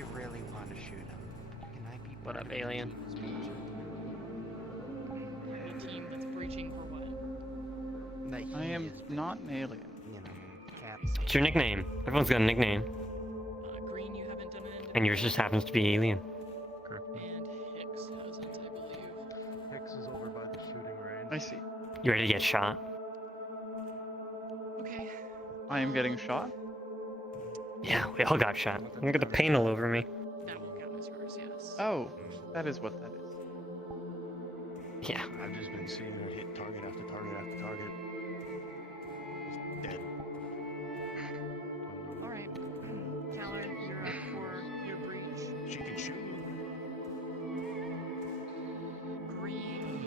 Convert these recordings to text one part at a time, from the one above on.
I really want to shoot him. Can I be What part up, of the alien? team? The team that's breaching for what? That I he am is not an alien. You know, What's your nickname? Everyone's got a nickname. Green, you haven't done an And yours just happens to be alien. And Hicks hasn't, I believe. Hicks is over by the shooting range. I see. You ready to get shot? Okay. I am getting shot. Yeah, we all got shot. Look at the paint all over me. That will count as yours, yes. Oh, that is what that is. Yeah. I've just been seeing her hit target after target after target. Just dead. Alright. Talia, you're up for your breach. She can shoot. Green,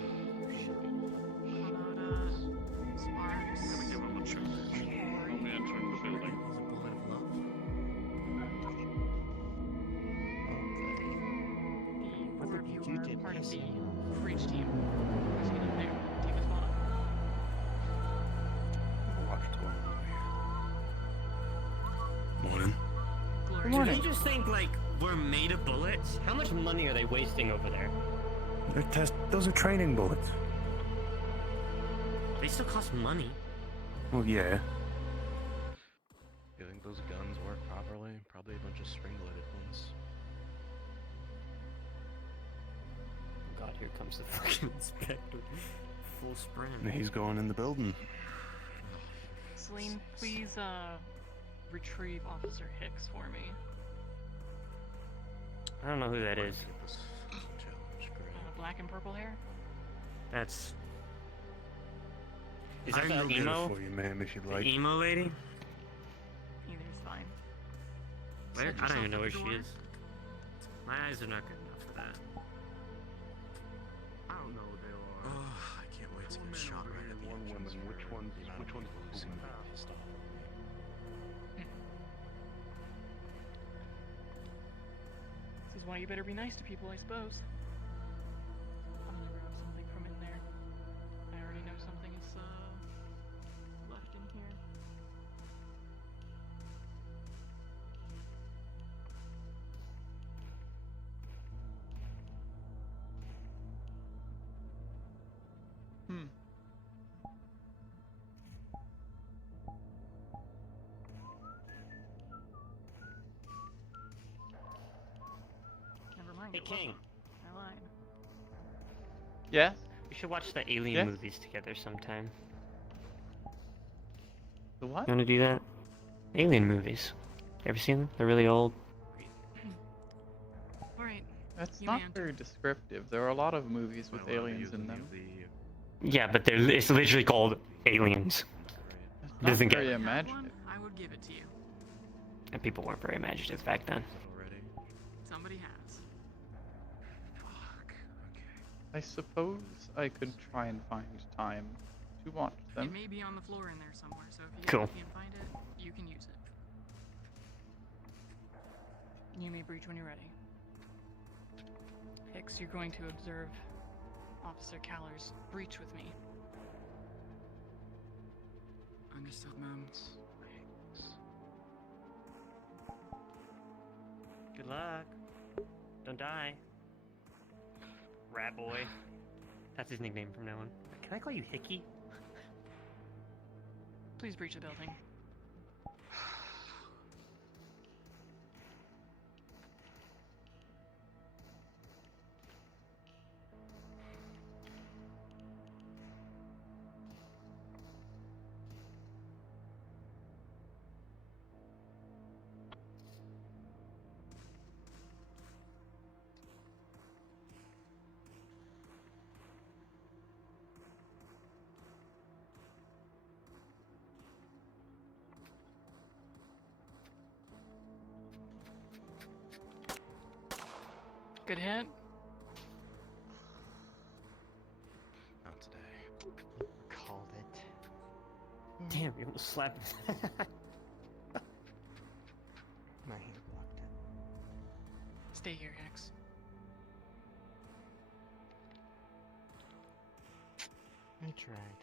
Hanada, Sparks. I'm gonna give him a check. I'll be entering the building. The four of you are part of the breach team. Who's gonna take a spot? Watch what's going on. Morning. Gloria. Good morning. Do they just think, like, we're made of bullets? How much money are they wasting over there? Those are training bullets. They still cost money. Well, yeah. You think those guns work properly? Probably a bunch of spring-loaded ones. God, here comes the fucking inspector. Full sprint. He's going in the building. Celine, please retrieve Officer Hicks for me. I don't know who that is. Get this challenge, great. Black and purple hair? That's... Is that I the can go get it emo? for you, ma'am, if you'd The like. emo lady? Either is fine. Where? Set I don't even know where yourself she at the is. My eyes are not good enough for that. I don't know who they are. Oh, I can't wait to get shot right at the one woman. Which one's losing? pissed off? This is why you better be nice to people, I suppose. I'm gonna grab something from in there. I already know something is left in here. Hmm. Never mind. Hey, it King. wasn't. I lied. Yes? We should watch the Alien Yeah? movies together sometime. The what? You wanna do that? Alien movies. Ever seen them? They're really old. Alright. That's You not may very descriptive. There are a lot of movies with aliens in them. Yeah, but it's literally called Aliens. It's Doesn't not get- very Had one, imaginative. I would give it to you. And people weren't very imaginative back then. Already. Somebody has. Fuck. Okay. I suppose I could try and find time to watch It them. may be on the floor in there somewhere, so if you Cool. can't find it, you can use it. You may breach when you're ready. Hicks, you're going to observe Officer Caller's breach with me. Understood, ma'am. Good luck. Don't die. Rat boy. That's his nickname from now on. Can I call you Hickey? Please breach the building. Good hit. Not today. Called it. Damn, you almost slapped me. My hand blocked it. Stay here, Hicks. I tried.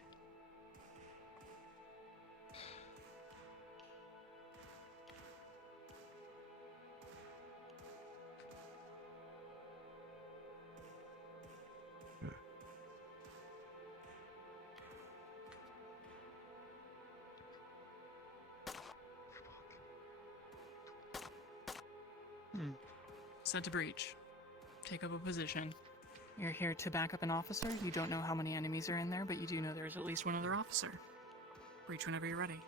Set to breach. Take up a position. You're here to back up an officer. You don't know how many enemies are in there, but you do know there's at least one other officer. Breach whenever you're ready.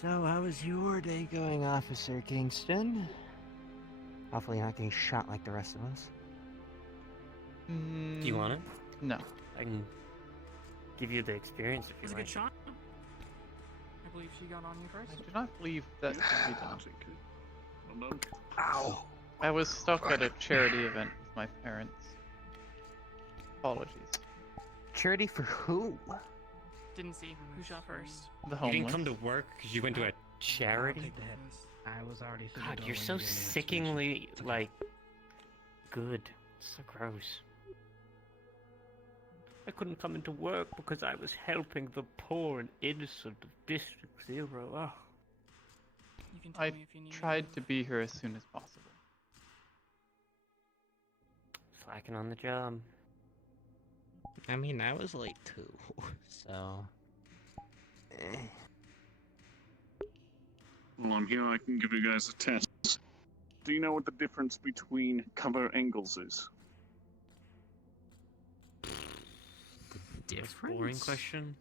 So, how was your day going, Officer Kingston? Hopefully not getting shot like the rest of us. Do you want it? No. I can give you the experience if It's a you good like. shot. I believe she got on you I first. do not believe that can be done. Well done. Ow! I was stuck at a charity event with my parents. Apologies. Charity for who? Didn't see who shot first. The You homeless. didn't come to work because you went to a charity? I was already. God, you're so sickingly, like, good. So gross. I couldn't come into work because I was helping the poor and innocent of District 0. Oh. You can tell I me if you need tried to be here as soon as possible. Slacking on the job. I mean, I was late too, so. Well, I'm here. I can give you guys a test. Do you know what the difference between cover angles is? That's a boring question.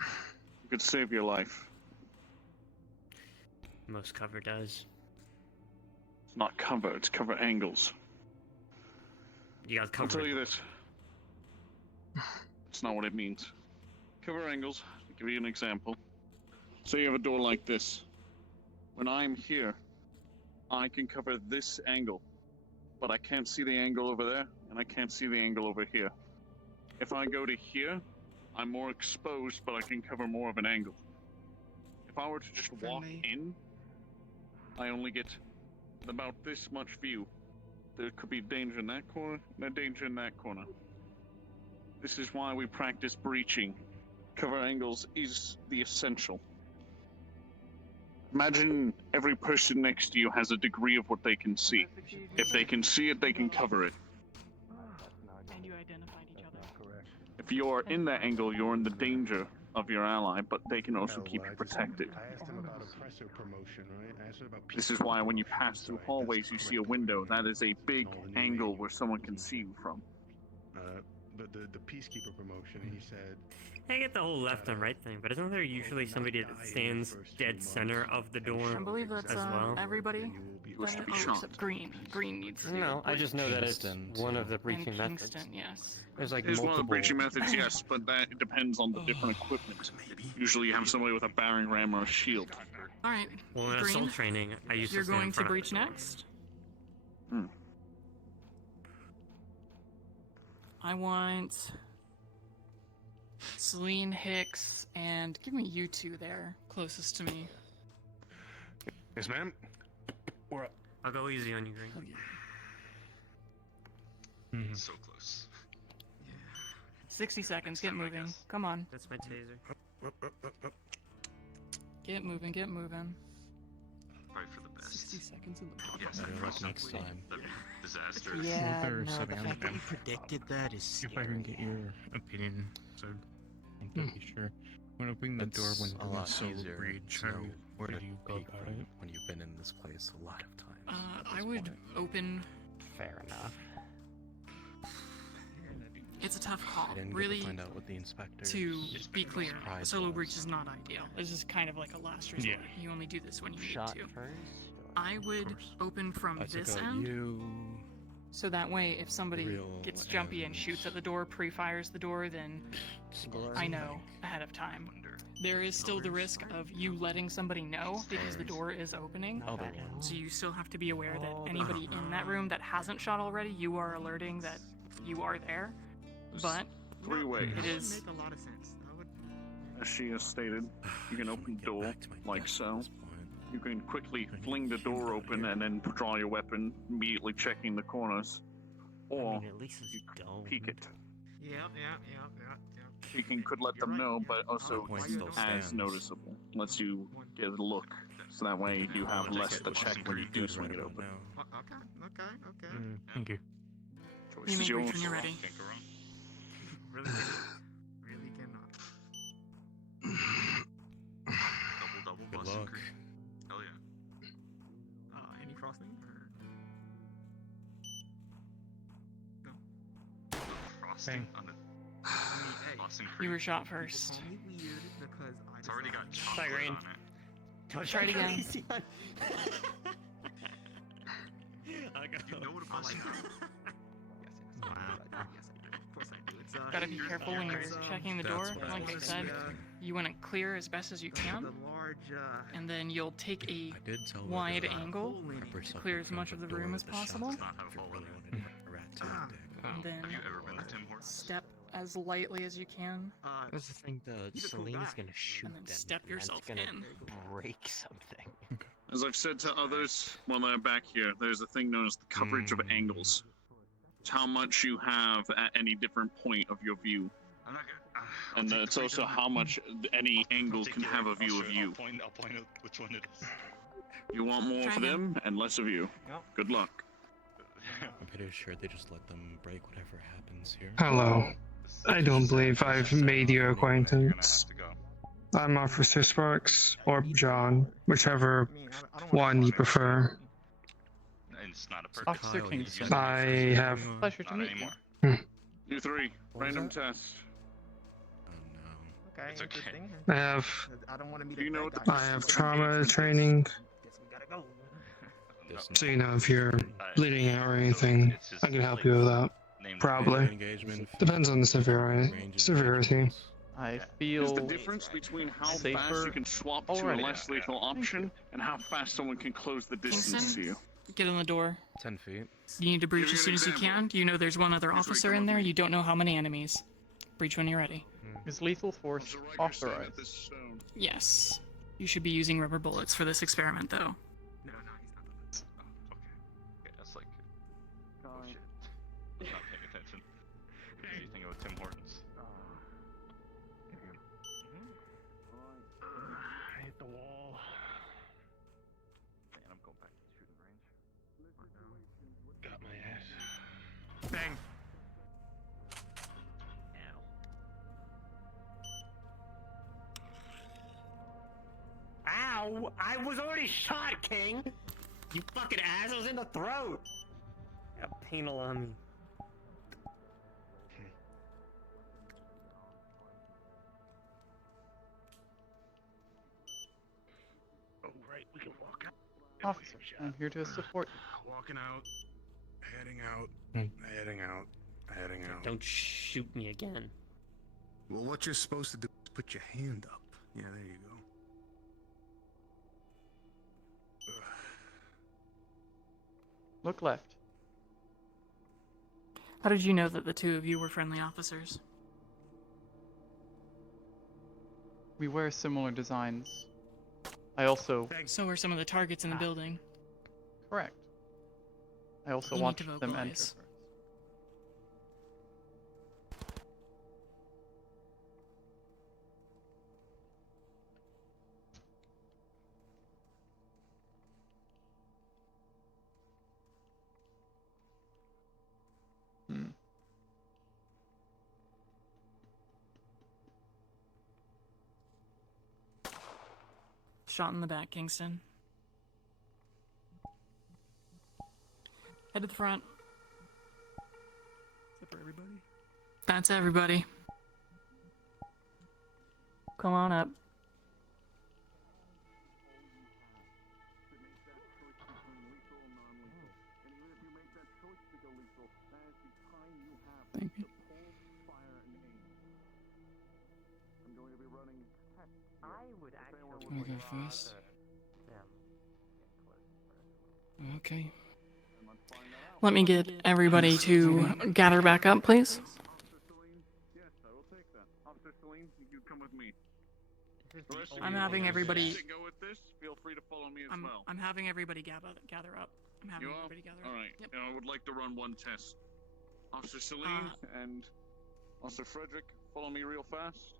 It could save your life. Most cover does. It's not cover, it's cover angles. You got I'll cover. tell you this. It's not what it means. Cover angles, to give you an example. Say you have a door like this. When I'm here, I can cover this angle, but I can't see the angle over there, and I can't see the angle over here. If I go to here, I'm more exposed, but I can cover more of an angle. If I were to just walk in, I only get about this much view. There could be danger in that corner, and a danger in that corner. This is why we practice breaching. Cover angles is the essential. Imagine every person next to you has a degree of what they can see. If they can see it, they can cover it. And you identified each other. If you're in that angle, you're in the danger of your ally, but they can also keep you protected. I asked him about oppressor promotion, right? I asked him about This is why when you pass through hallways, you see a window. That is a big angle where someone can see you from. the peacekeeper promotion. He said I get the whole left and right thing, but isn't there usually somebody that stands dead center of the door? I believe that's as well. everybody. Who's to be Oh, shot? except Green. Green needs to. No, I just know that it's Kingston, one of the And breaching methods. Kingston, yes. There's like It is one of the multiple. breaching methods, yes, but that it depends on the different equipment. Usually you have somebody with a battering ram or a shield. All right. Well, in Green, assault training, I used you're to stand going in to front of breach the door. next. Hmm. I want Celine, Hicks, and give me you two there, closest to me. yes, ma'am. We're up. I'll go easy on you, Green. So close. 60 seconds. Get Time, I moving. guess. Come on. That's my taser. Up. Get moving. Get moving. Probably for the best. 60 seconds in the Yes, Better luck next unfortunately, time. that'd be disastrous. Yeah, Smoother no, the setting fact that up. you predicted that is See if scary. I can get your opinion. So I think to be sure. When opening the door when It's a doing lot solo easier breach, to know where how to do you go peek about when, it? when you've been in this place a lot of times. I would open. Fair enough. It's a tough call. I didn't Really, get to find out what the inspector. to be clear, surprise solo was. breach is not ideal. This is kind of like a last resort. Yeah. You only do this when you Shot need to. first. I would course. open from I took this out end. you, So that way, if somebody Real gets jumpy and shoots at the door, pre-fires the door, then I know ahead of time. There is still the risk of you letting somebody know because the door is opening. Other ones. So you still have to be aware that anybody in that room that hasn't shot already, you are alerting that you are there. But 3 ways. it is Make a lot of sense. That would... As she has stated, you can open the door like so. You can quickly fling the door open and then draw your weapon, immediately checking the corners. Or at least you it's could dome. peek it. Yeah. Peeking could let them know, but also point isn't still as stands. noticeable. Lets you get a look, so that way you have less to check when you do swing it open. Okay. Thank you. Choice you may is breach yours. when you're ready. Really cannot. Double Good Boston luck. Creek. Hell yeah. Any frosting? Or... Frosting Bang. on the I mean, hey, Boston You Creek. were shot people first. call me weird because I It's already got decided- chocolate Green. on it. Don't Try it again. crazy on- I got You know what a I Boston like Creek that. Yes, I do. Of course I do. It's, Gotta be careful when you're it's, checking the That's door. what I Like I was said, thinking. you want to clear as best as you can, the large, and then you'll take a I did tell her wide to angle hole in it. prep herself clear in as front much of the door room with as a possible. shotgun Not if how you it really is. wanted a rat to Ah. dig. and then Have you ever been to Tim Hortons? step as lightly as you can. That's the thing, though. He's a cool Celine's guy. gonna shoot And then them. step and yourself that's gonna in. break something. As I've said to others when they're back here, there's a thing known as the coverage of angles. It's how much you have at any different point of your view. I'm not gonna. And it's also how much any angle can have a view of you. I'll point out which one it is. You want more Try of again. them and less of you. Yep. Good luck. I'm pretty sure they just let them break whatever happens here. Hello. I don't believe I've made your You're gonna have acquaintance. to go. I'm Officer Sparks, or John, whichever I mean, I don't one wanna you prefer. And it's not a So perfect. Officer Kyle, Kingston. you- I have Pleasure to Not meet anymore. you. You three, What was random that? test. Oh no. Okay, It's okay. interesting. I have I don't want to meet Do you a know bad what the guy. I have Engagement trauma is? training, Guess we gotta go. This so you know if you're bleeding out or anything, It's just I can help like you with that. named Probably. Engagement, Depends on the severity. range I Is feel the difference between how fast safer you can swap to a already. less lethal option and how fast someone can close the distance Kingston? to you. Get in the door. 10 feet. You need to breach Give me as an soon as you example. can. You know there's one other Here's where you officer come in with there. me. You don't know how many enemies. Breach when you're ready. is lethal force As a writer staring at authorized. this stone. Yes. You should be using rubber bullets for this experiment, though. No, he's not. Oh, okay. Okay, that's like. Oh shit. I'm not paying attention. Anything about Tim Hortons? I hit the wall. And I'm going back to shooting range. Got my ass. Bang. Ow! Ow! I was already shot, King! You fucking assholes in the throat! Got penal on me. Oh, right, we can walk out. Officer, I'm here to support you. Walking out. Heading out. Hmm. Heading out. Heading out. Don't shoot me again. Well, what you're supposed to do is put your hand up. Yeah, there you go. Look left. How did you know that the two of you were friendly officers? We wear similar designs. I also So are some of the targets in the building. correct. I also You need want to them enter vocalize. first. Hmm. Shot in the back, Kingston. Head to the front. Is that for everybody? That's everybody. Come on up. Thank you. I would actually. Can we go first? Okay. Let me get everybody to gather back up, please. Yes, I will take that. Officer Celine, you come with me. I'm having everybody. To go with this, feel free to follow me as well. I'm having everybody gather up. I'm having You are? everybody gather up. All right. Yep. Now I would like to run one test. Officer Celine and Officer Frederick, follow me real fast.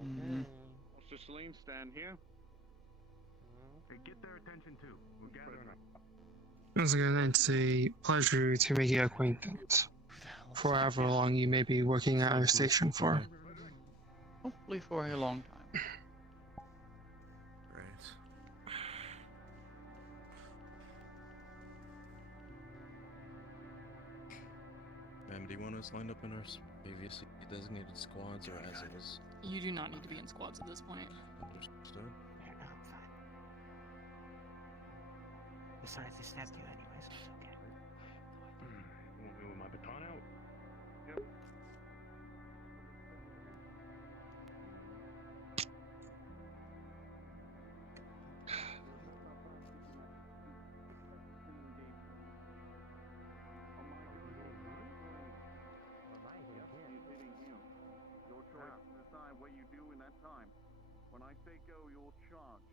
Officer Celine, stand here. Hey, get their attention too. We're gathering up. Once again, it's a pleasure to make your acquaintance for however long you may be working at our station for. Hopefully for a long time. Right. Ma'am, do you want us lined up in our previously designated squads or as it was You do not need to be in squads at this point. understood? Yeah, no, I'm fine. Besides, they stabbed you anyways. It's okay. You want me with my baton out? Yep. Your choice to decide what you do in that time. When I say go, you'll charge.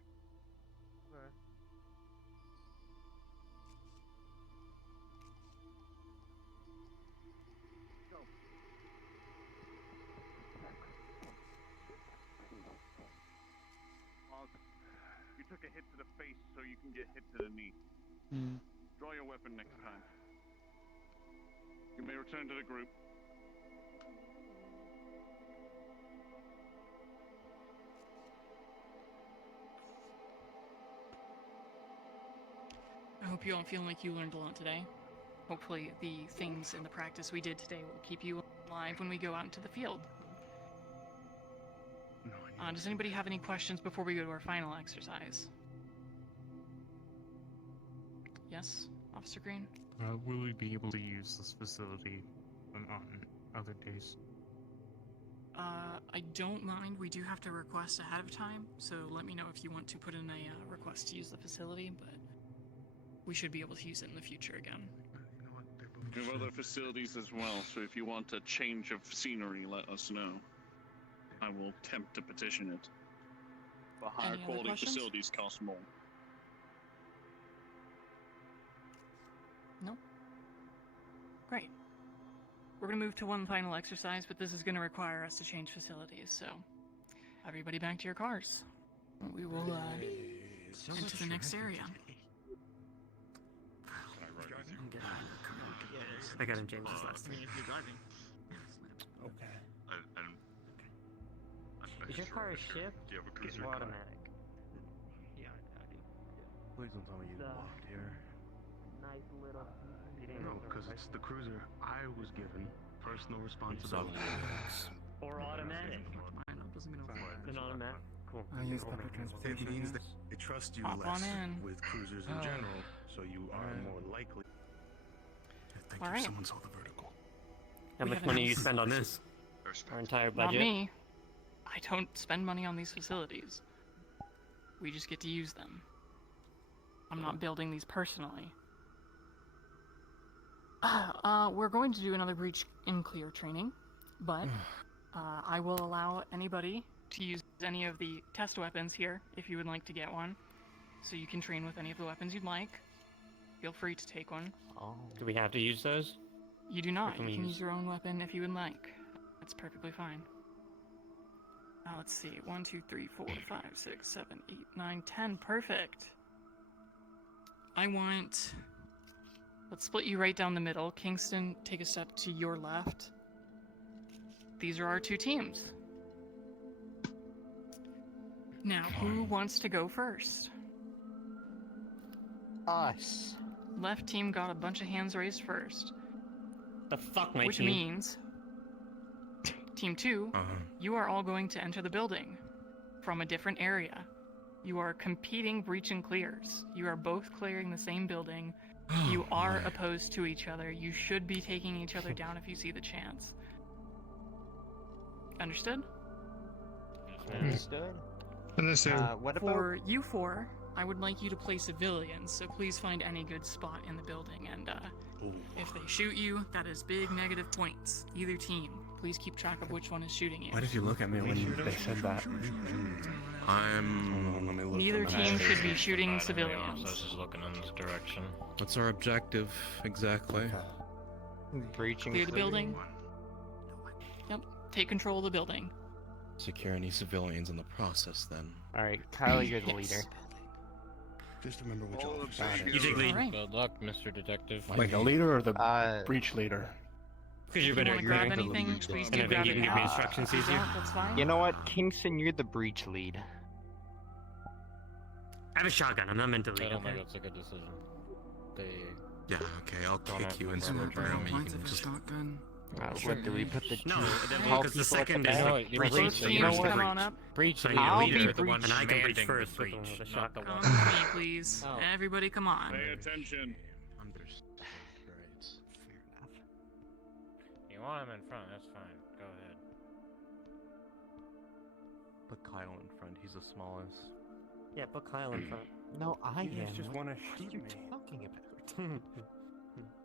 Go. You took a hit to the face, so you can get hit to the knee. Draw your weapon next time. You may return to the group. I hope you all feeling like you learned a lot today. Hopefully the things in the practice we did today will keep you alive when we go out into the field. No, Does anybody have any questions before we go to our final exercise? Yes, Officer Green? Will we be able to use this facility on other days? I don't mind. We do have to request ahead of time, so let me know if you want to put in a request to use the facility, but we should be able to use it in the future again. You know what? They're both We have other facilities as well, so if you want a change of scenery, let us know. I will attempt to petition it. But higher Any other quality questions? facilities cost more. No? Great. We're going to move to one final exercise, but this is going to require us to change facilities, so everybody back to your cars. We will into the next area. I got him James's last name. You're driving. Okay. Is your car a shift Do you have a cruiser or car? automatic? Yeah, I do. Please don't tell me you The- walked here. Nice little. You didn't No, know because it's the cruiser I was given personal Solid responsibility. words. or automatic. Mine up doesn't mean An automatic. Cool. I use Cool. public It transportation. means that they trust you Hop on less in. with cruisers in general, so you are more likely. Thank All you. right. Someone sold the vertical. How We much have money you enough. spend on this? Our entire Not budget. me. I don't spend money on these facilities. We just get to use them. I'm not building these personally. We're going to do another breach in clear training, but I will allow anybody to use any of the test weapons here if you would like to get one. So you can train with any of the weapons you'd like. Feel free to take one. Oh. Do we have to use those? You do not. can You we can use- use your own weapon if you would like. That's perfectly fine. Let's see. 1, 2, 3, 4, 5, 6, 7, 8, 9, 10. Perfect. I want... Let's split you right down the middle. Kingston, take a step to your left. These are our two teams. Now, who wants to go first? Us. Left team got a bunch of hands raised first. The fuck, my Which team. means... Team 2, you are all going to enter the building from a different area. You are competing breach and clears. You are both clearing the same building. You are opposed to each other. You should be taking each other down if you see the chance. Understood? Understood. Understood. What about For you four, I would like you to play civilians, so please find any good spot in the building, and if they shoot you, that is big negative points. Either team, please keep track of which one is shooting you. Why did you look at me when they said that? Neither team should be shooting So civilians. just looking in this direction. What's our objective exactly? breaching? Clear the building. Yep, take control of the building. Secure any civilians in the process, then. All right, Kyle, you're the Yes. leader. Just remember what All you of got. them You take lead. Alright. Good luck, Mr. Detective. Like the leader or the Uh, breach leader? Because you're If you better want at to grab reading. anything, please And do if grab you it can give now. me instructions If you easier. don't, that's fine. you know what, Kingston, you're the breach lead. I have a shotgun. I'm not meant to I lead. don't think Okay. that's a good decision. They Yeah, okay, I'll Don't kick have you to into a remember room and you Points can of a just... shotgun. What do we put the No, two because tall the people at second the is back? No, the you're Both breach, so you teams, know what? come on up. breach So leader. you're I'll the be leader, breach- and I can breach commanding the first with the breach, shotgun. not the Come one. with me, please. Oh. Everybody, come on. Pay attention. Understood. Right. Fair enough. You want him in front, that's fine. Go ahead. Put Kyle in front, he's the smallest. Yeah, put Kyle in front. No, I You guys am. just What wanna are shoot you me. talking about?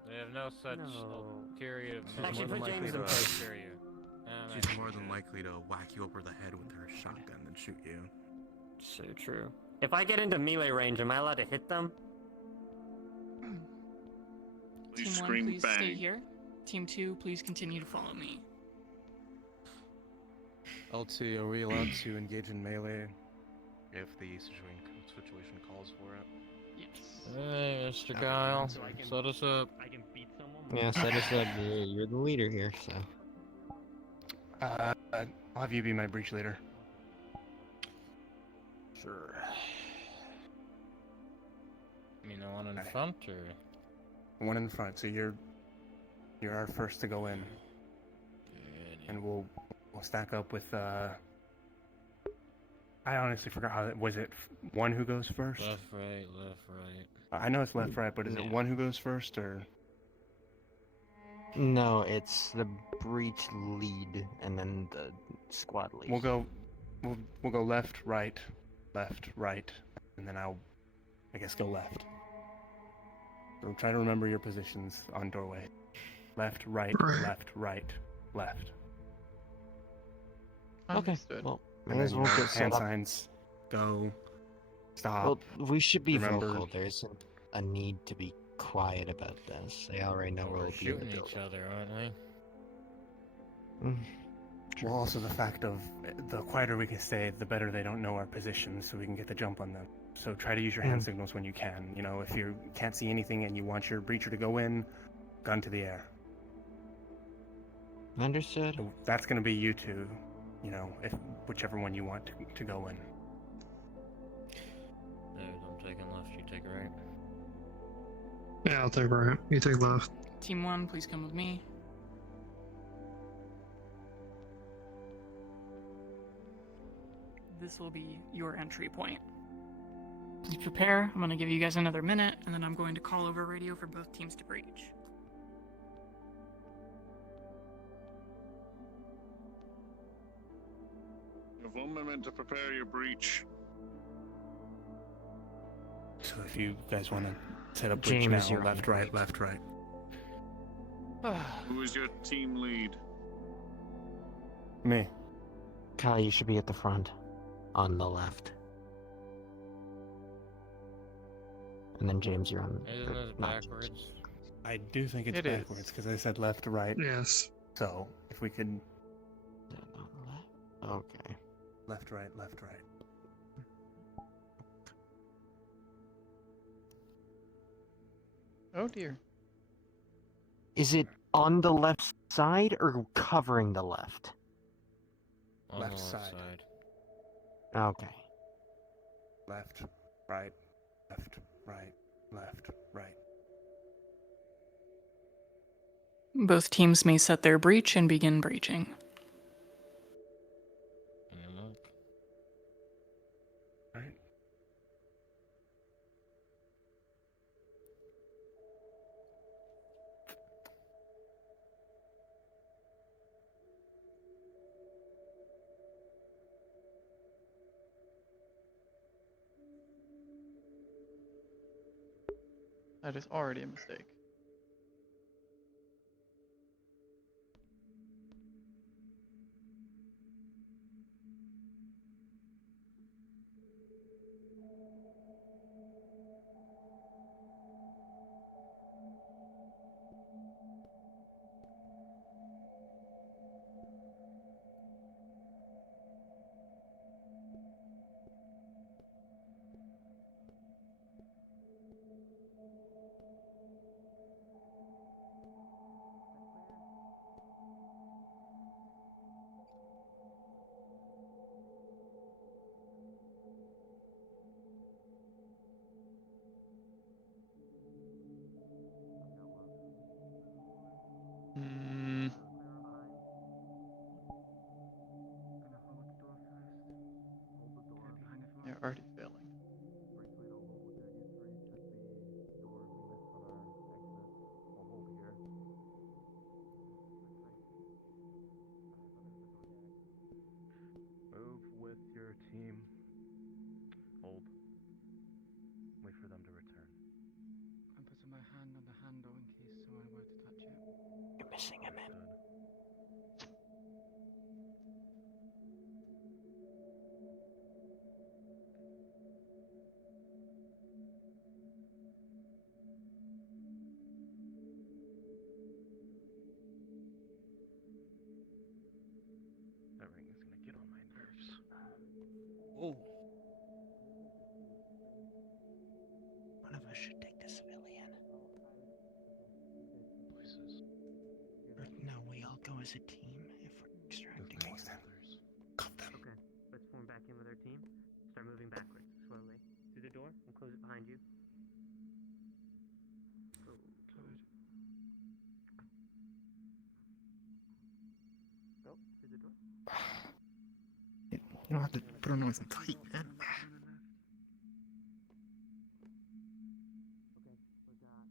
They have no such No. ulterior Actually, motive. put James in to place. scare you. She's more than likely to whack you over the head with her shotgun than shoot you. So true. If I get into melee range, am I allowed to hit them? Please Team 1, scream please stay bang. here. Team 2, please continue to follow me. L2, are we allowed to engage in melee if the situation calls for it? Yes. Hey, Mr. Kyle, So I can- set us up. I can beat someone? Yeah, so I just said you're the leader here, so. I'll have you be my breach leader. Sure. You mean the one in Alright. front, or? One in front, so you're our first to go in, and we'll stack up with I honestly forgot how was it one who goes first? Left, right, left, right. I know it's left, right, but is it Yeah. one who goes first or? No, it's the breach lead and then the squad lead. We'll go left, right, and then I guess go left. So try to remember your positions on doorway. Left, right, Right. left, right, left. Okay, Understood. well, And may as then, well you know, get set hand up. signs. Go. Stop. Well, we should be Remember- vocal. There isn't a need to be quiet about this. They already know We're we'll be in the shooting each building. other, aren't we? Well, also the fact of the quieter we can stay, the better they don't know our positions, so we can get the jump on them. So try to use your hand signals when you can. You know, if you can't see anything and you want your breacher to go in, gun to the air. Understood. So that's going to be you two. You know, if whichever one you want to go in. I'm taking left, you take right. Yeah, I'll take right. You take left. Team 1, please come with me. This will be your entry point. Please prepare. I'm going to give you guys another minute, and then I'm going to call over radio for both teams to breach. You have 1 minute to prepare your breach. So if you guys want to set up breach James, now, you're left, on right, breach. left, right. Who is your team lead? Me. Kyle, you should be at the front, on the left. And then James, you're on. Isn't or this not James. backwards? I do think it's It is. backwards because I said left, right. Yes. So if we could Then on the left? Okay. left, right, left, right. Oh dear. Is it on the left side or covering the left? On Left the side. Okay. Left, right, left, right, left, right. Both teams may set their breach and begin breaching. Can you look? Alright. That is already a mistake. Hmm. You're already failing. Move with your team. Hold. Wait for them to return. I'm putting my hand on the handle in case someone were to touch it. You're missing him. That ring is gonna get on my nerves. Oh. One of us should take the civilian. Voices. Or no, we all go as a team if we're extracting one. Cuff them. Okay, let's form back in with our team. Start moving backwards, slowly. Through the door, and close it behind you. Go. Good. Go, through the door. You don't have to put on noise and tight, man. Okay, we got...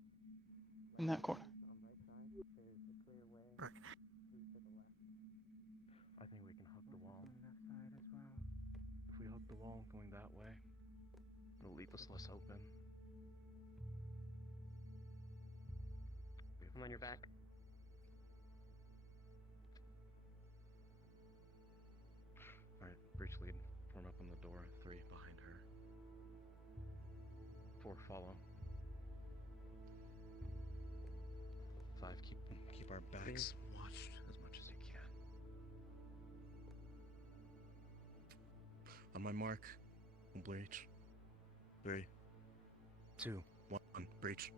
In that corner. On right side, there's a clear way. Please to the left. I think we can hug the wall. On the left side as well. If we hug the wall going that way, it'll leave us less open. I'm on your back. Alright, breach lead. Form up on the door. 3 behind her. 4 follow. 5, keep our backs watched as much as you can. On my mark, breach. 3, 2, 1, breach.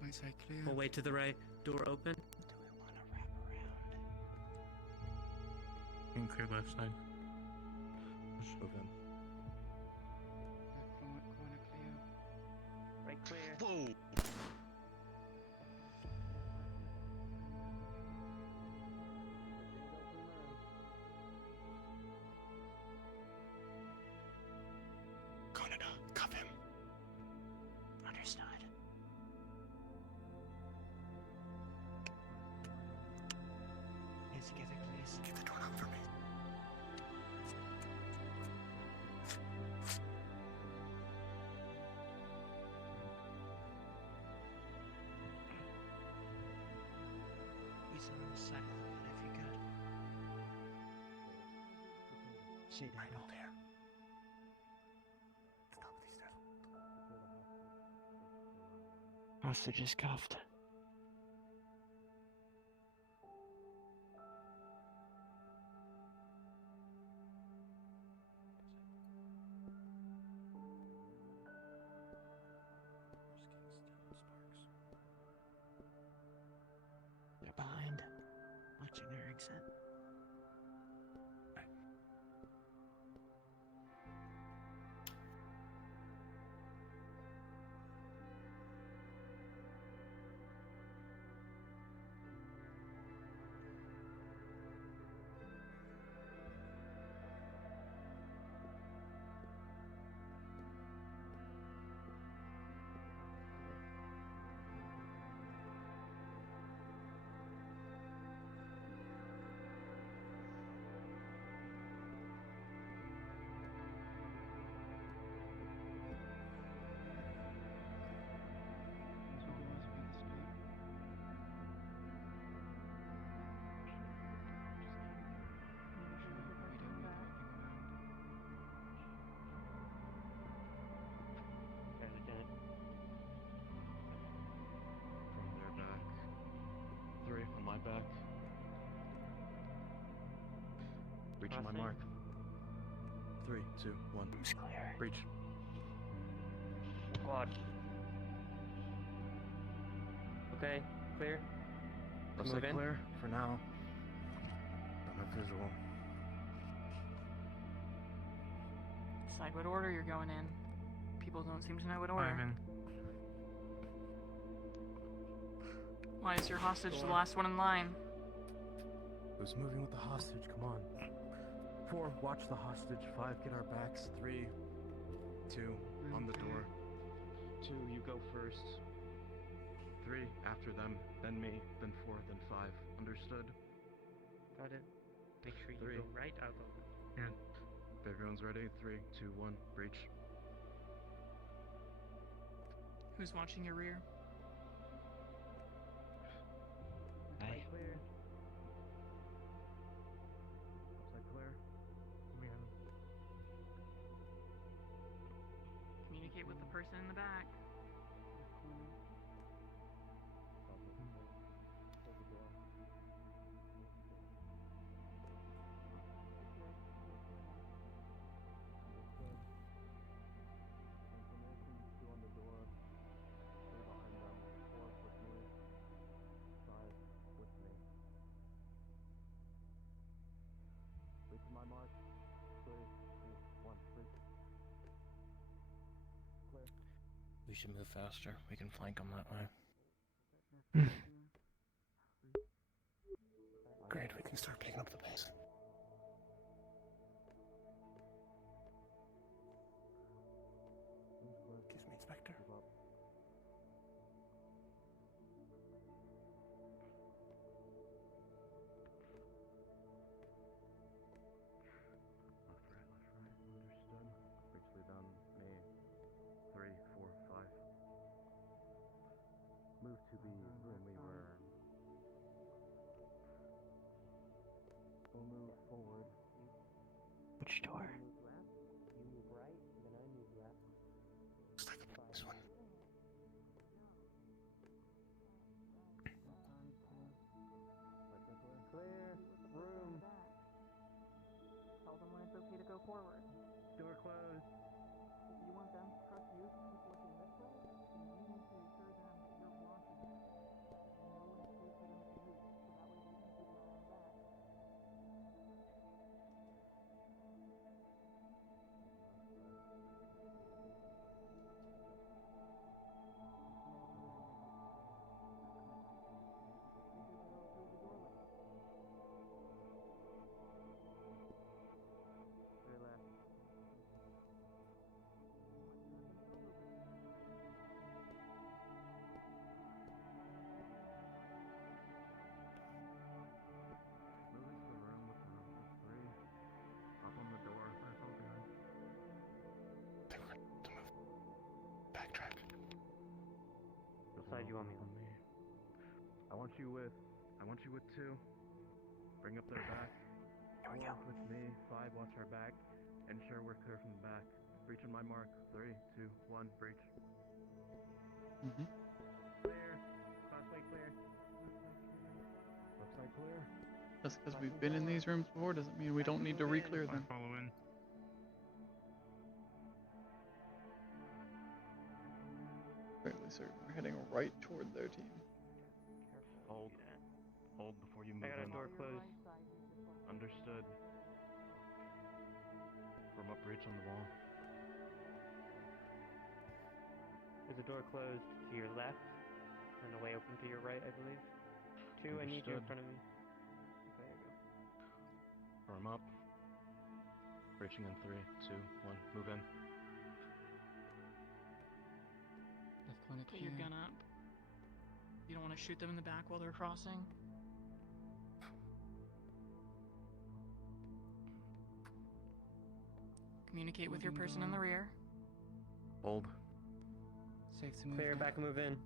Right side clear. Full way to the right, door open. Do we want to wrap around? And clear left side. Move in. Left corner clear. Right clear. Whoa! Canada, cuff him. Understood. Hands together, please. Get the door out for me. He's on the side of the bed if you could. Sit down. Right there. Stop these stairs. Hostage is cuffed. They're behind, watching their exit. Breaching my Crossing. mark. 3, 2, 1. Who's clear? Breach. Squad. Okay, clear. Looks Move like in. clear for now. Don't have visual. Decide what order you're going in. People don't seem to know what order. Ivan. Why is your hostage the last one in line? Who's moving with the hostage? Come on. 4, watch the hostage. 5, get our backs. 3, 2, on the door. 2, you go first. 3, after them, then me, then 4, then 5. Understood? Got it. Make sure you 3. go right, I'll go. Yeah. If everyone's ready, 3, 2, 1, breach. Who's watching your rear? Aye. Clear. Looks like clear. Communicate with the person in the back. My mark. 3, 2, 1, breach. Clear. We should move faster. We can flank them that way. Great, we can start picking up the pace. Excuse me, Inspector. Left, right, understood. Breach lead on me. 3, 4, 5. Move to the room we were. We'll move forward. Which door? You move left, you move right, and then I move left. Looks like this one. Clear. Room. Tell them when it's okay to go forward. Door closed. You want them to trust you to keep looking this way? Then you need to assure them that you're blocking it. And know when it's safe for them to move. So that way they can keep an eye on the back. Clear left. Move into the room with the room for 3. Up on the door. They were to move. Backtrack. What side you want me on? I want you with 2. Bring up their back. Here we 4 go. with me. 5, watch our back. Ensure we're clear from the back. Breach on my mark. 3, 2, 1, breach. Clear. Crossway clear. Looks like clear. Just because we've been in these rooms before doesn't mean we don't need to re-clear them. Follow in. Fairly certain we're heading right toward their team. Careful. Hold. Hold before you move I got a in. door closed. Understood. From up breach on the wall. There's a door closed to your left, and a way open to your right, I believe. 2, I need you in Understood. front of me. Okay, there you go. Firm up. Breaching in 3, 2, 1. Move in. Left corner Get your clear. gun up. You don't want to shoot them in the back while they're crossing. Communicate with your Moving person in the door. rear. Hold. Safe to move. Clear, now. back and move in.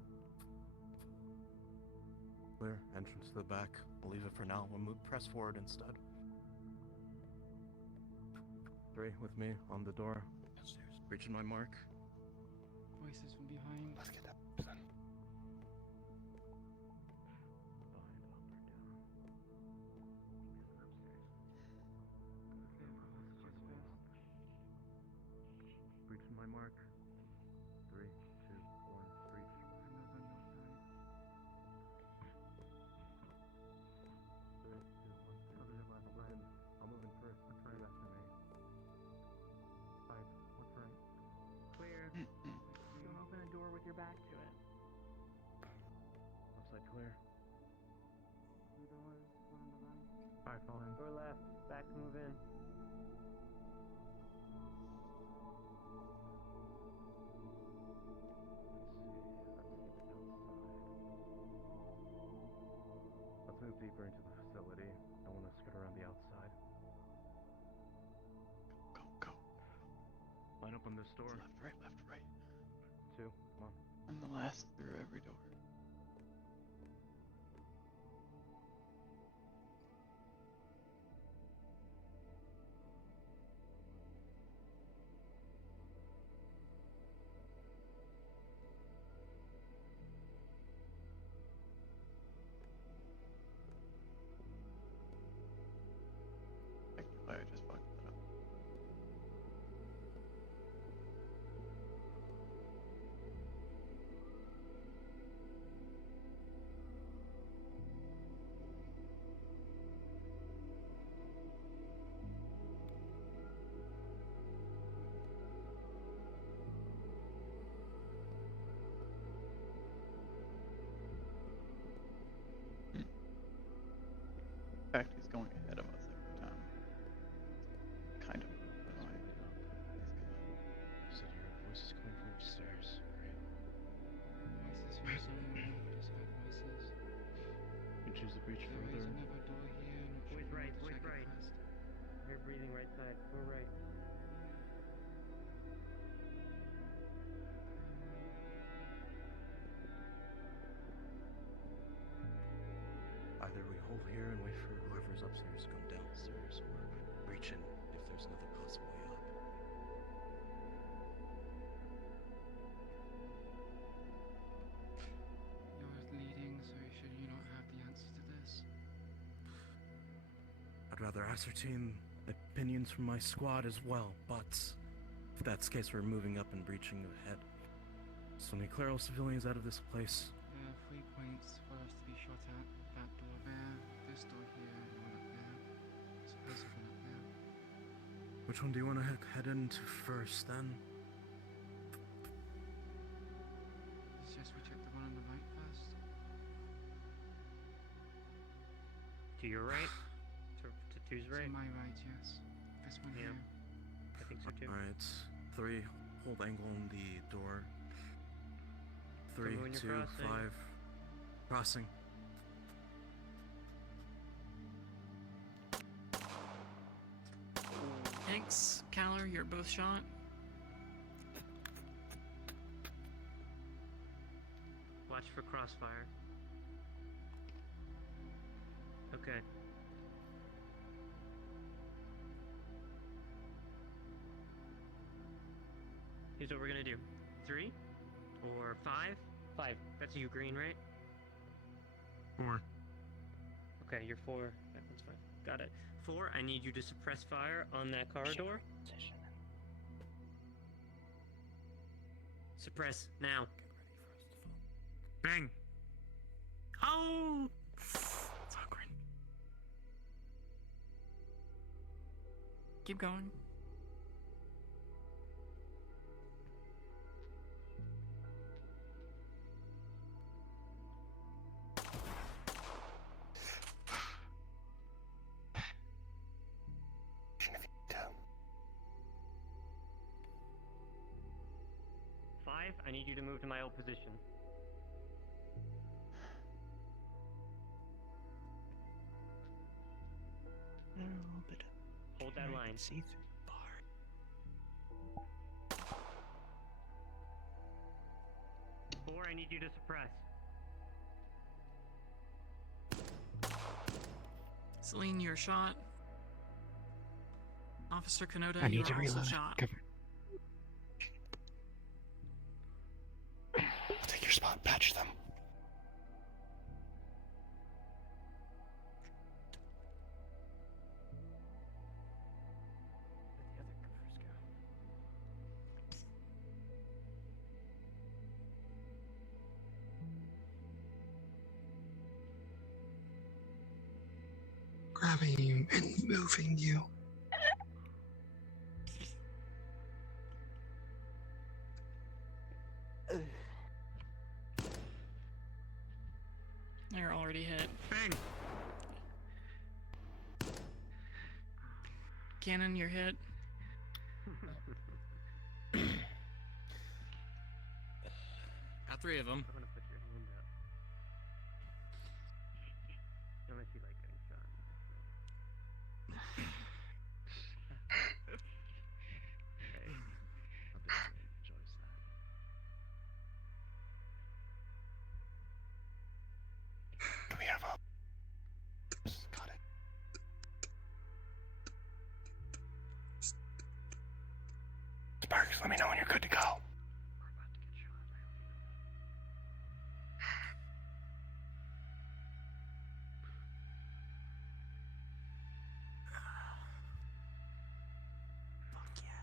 Clear. Entrance to the back. We'll leave it for now. We'll move. Press forward instead. 3 with me on the door. Downstairs. Breaching my mark. Voices from behind. Let's get that done. Behind, up or down. Don't open a door with your back to it. Outside clear. Two doors, one on the right. Alright, fall in. Door left. Back, move in. Let's move deeper into the facility. I want to skirt around the outside. Go. Line up on this door. Left, right. 2, come on. I'm the last through every door. I just fucked that up. In fact, he's going ahead of us every time. Kind of annoying. You said your voice is coming from upstairs. Great. Voices from somewhere. Just heard voices. You can choose to breach There is further. another door here. Not sure Voice if you right, want to voice check it right. first. You're breathing right side. Door right. Either we hold here and wait for whoever's upstairs to come downstairs, or breach in if there's another possible way up. You're leading, so should you not have the answer to this? I'd rather ascertain opinions from my squad as well, but if that's the case, we're moving up and breaching ahead. So need clear all civilians out of this place. There are 3 points for us to be shot at. That door there, this door here, and one up there. Suppose one up there. Which one do you want to head into first, then? Suggest we check the one on the right first. To your right? to two's right? To my right, yes. This one Yeah. here. I think so too. Alright, 3, hold angle on the door. 3, me when you're 2, crossing. 5. Crossing. Thanks, Caller, you're both shot. Watch for crossfire. Okay. Here's what we're gonna do. 3 or 5? 5. That's you, green, right? 4. Okay, you're 4. That one's 5. Got it. 4, I need you to suppress fire on that corridor. Suppress now. Bang! Oh! It's awkward. Keep going. I need you to move to my old position. A little bit of Hold that line. see through the bar. 4, I need you to suppress. Celine, you're shot. Officer Kanoda, I you need to are also reload. shot. Cover. Take your spot. Patch them. Let the other goofers go. Grabbing you and moving you. You're already hit. Bang! Cannon, you're hit. Got 3 of them. I'm gonna put your hand up. Unless you like getting shot. Hey, I'll definitely rejoice that. Do we have a... Got it. Sparks, let me know when you're good to go. We're about to get shot. I hope you know Fuck yeah.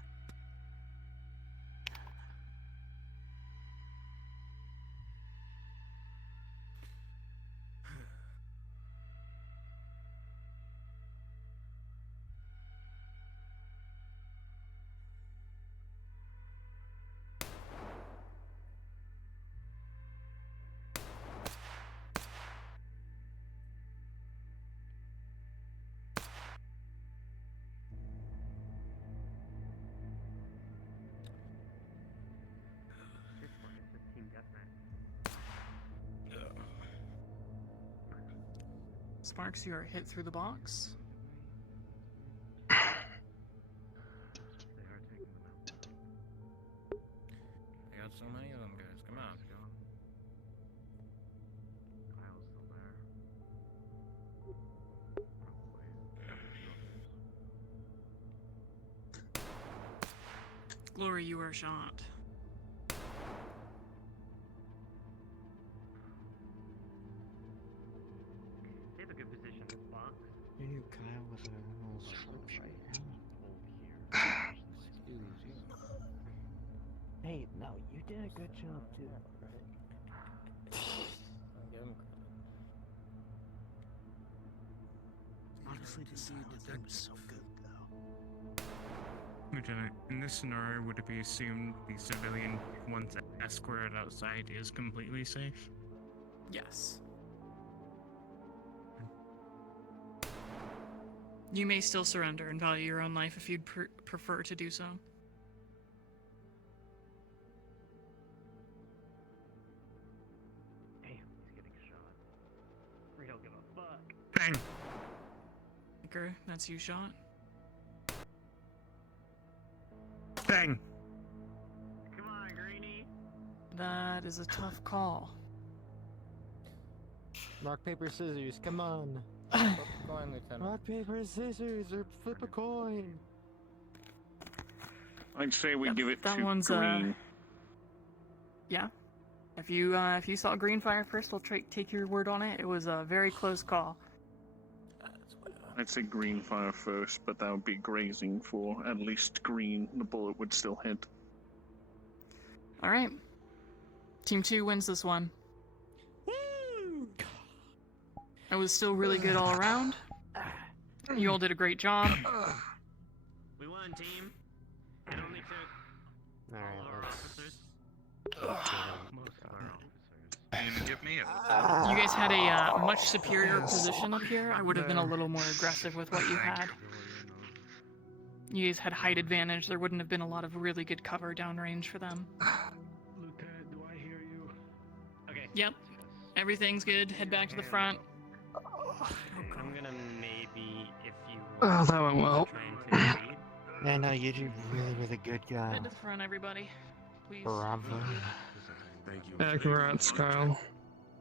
this one is a team deathmatch. Sparks, you are hit through the box. They are taking them out. I got so many of them, guys. Come on. Kyle's still there. Glory, you are shot. They have a good position in this box. You knew Kyle was a little sharpshooter. Hey, no, you did a good job too. Give him Honestly, to see you defend was so good, though. Lieutenant, in this scenario, would it be assumed the civilian, once escorted outside, is completely safe? Yes. You may still surrender and value your own life if you'd prefer to do so. Damn, he's getting shot. We don't give a fuck. Bang! Baker, that's you shot. Bang! Come on, Greenie. That is a tough call. Rock, paper, scissors, come on. Flip a coin, Lieutenant. Rock, paper, scissors, or flip a coin. I'd say we give it that to one's, green. Yeah. If you saw green fire first, I'll take your word on it. It was a very close call. I'd say green fire first, but that would be grazing for at least green. The bullet would still hit. All right. Team 2 wins this one. It was still really good all around. You all did a great job. We won, team. It only took all Alright, of our let's... officers. Most of our officers. You didn't give me a... You guys had a much superior position up here. I would have been a little more aggressive with what you had. You guys had height advantage. There wouldn't have been a lot of really good cover downrange for them. Lieutenant, do I hear you? Okay. Yep. Everything's good. Head back to the front. I'm gonna maybe, if you Oh, that went well. trying to lead. Yeah, no, you did really with a good guy. Head to the front, everybody. Please. Bravo. Thank you. Yeah, congrats, Kyle.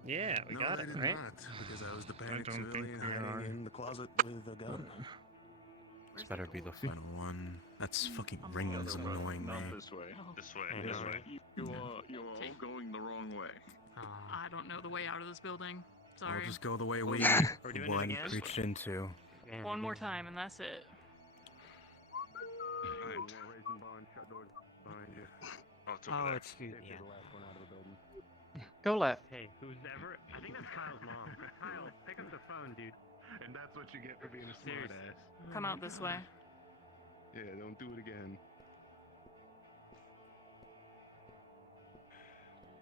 Yeah, we No, got I it, did right? not, because I was the panicked don't think civilian we hiding are. in the closet with a gun. This better be the final one. That's fucking Ringham's annoying me. Not this way. This way, I this know, way. right? You are going the wrong way. I don't know the way out of this building. I'll Sorry. just go the way we We're doing it one again? reached into. And One more again. time, and that's it. Right. Oh, it's over Oh, there. it's good, yeah. Go left. Hey, who's ever? I think that's Kyle's mom. Kyle, pick up the phone, dude. And that's what you get for being a Seriously. smartass. Come out this way. Yeah, don't do it again.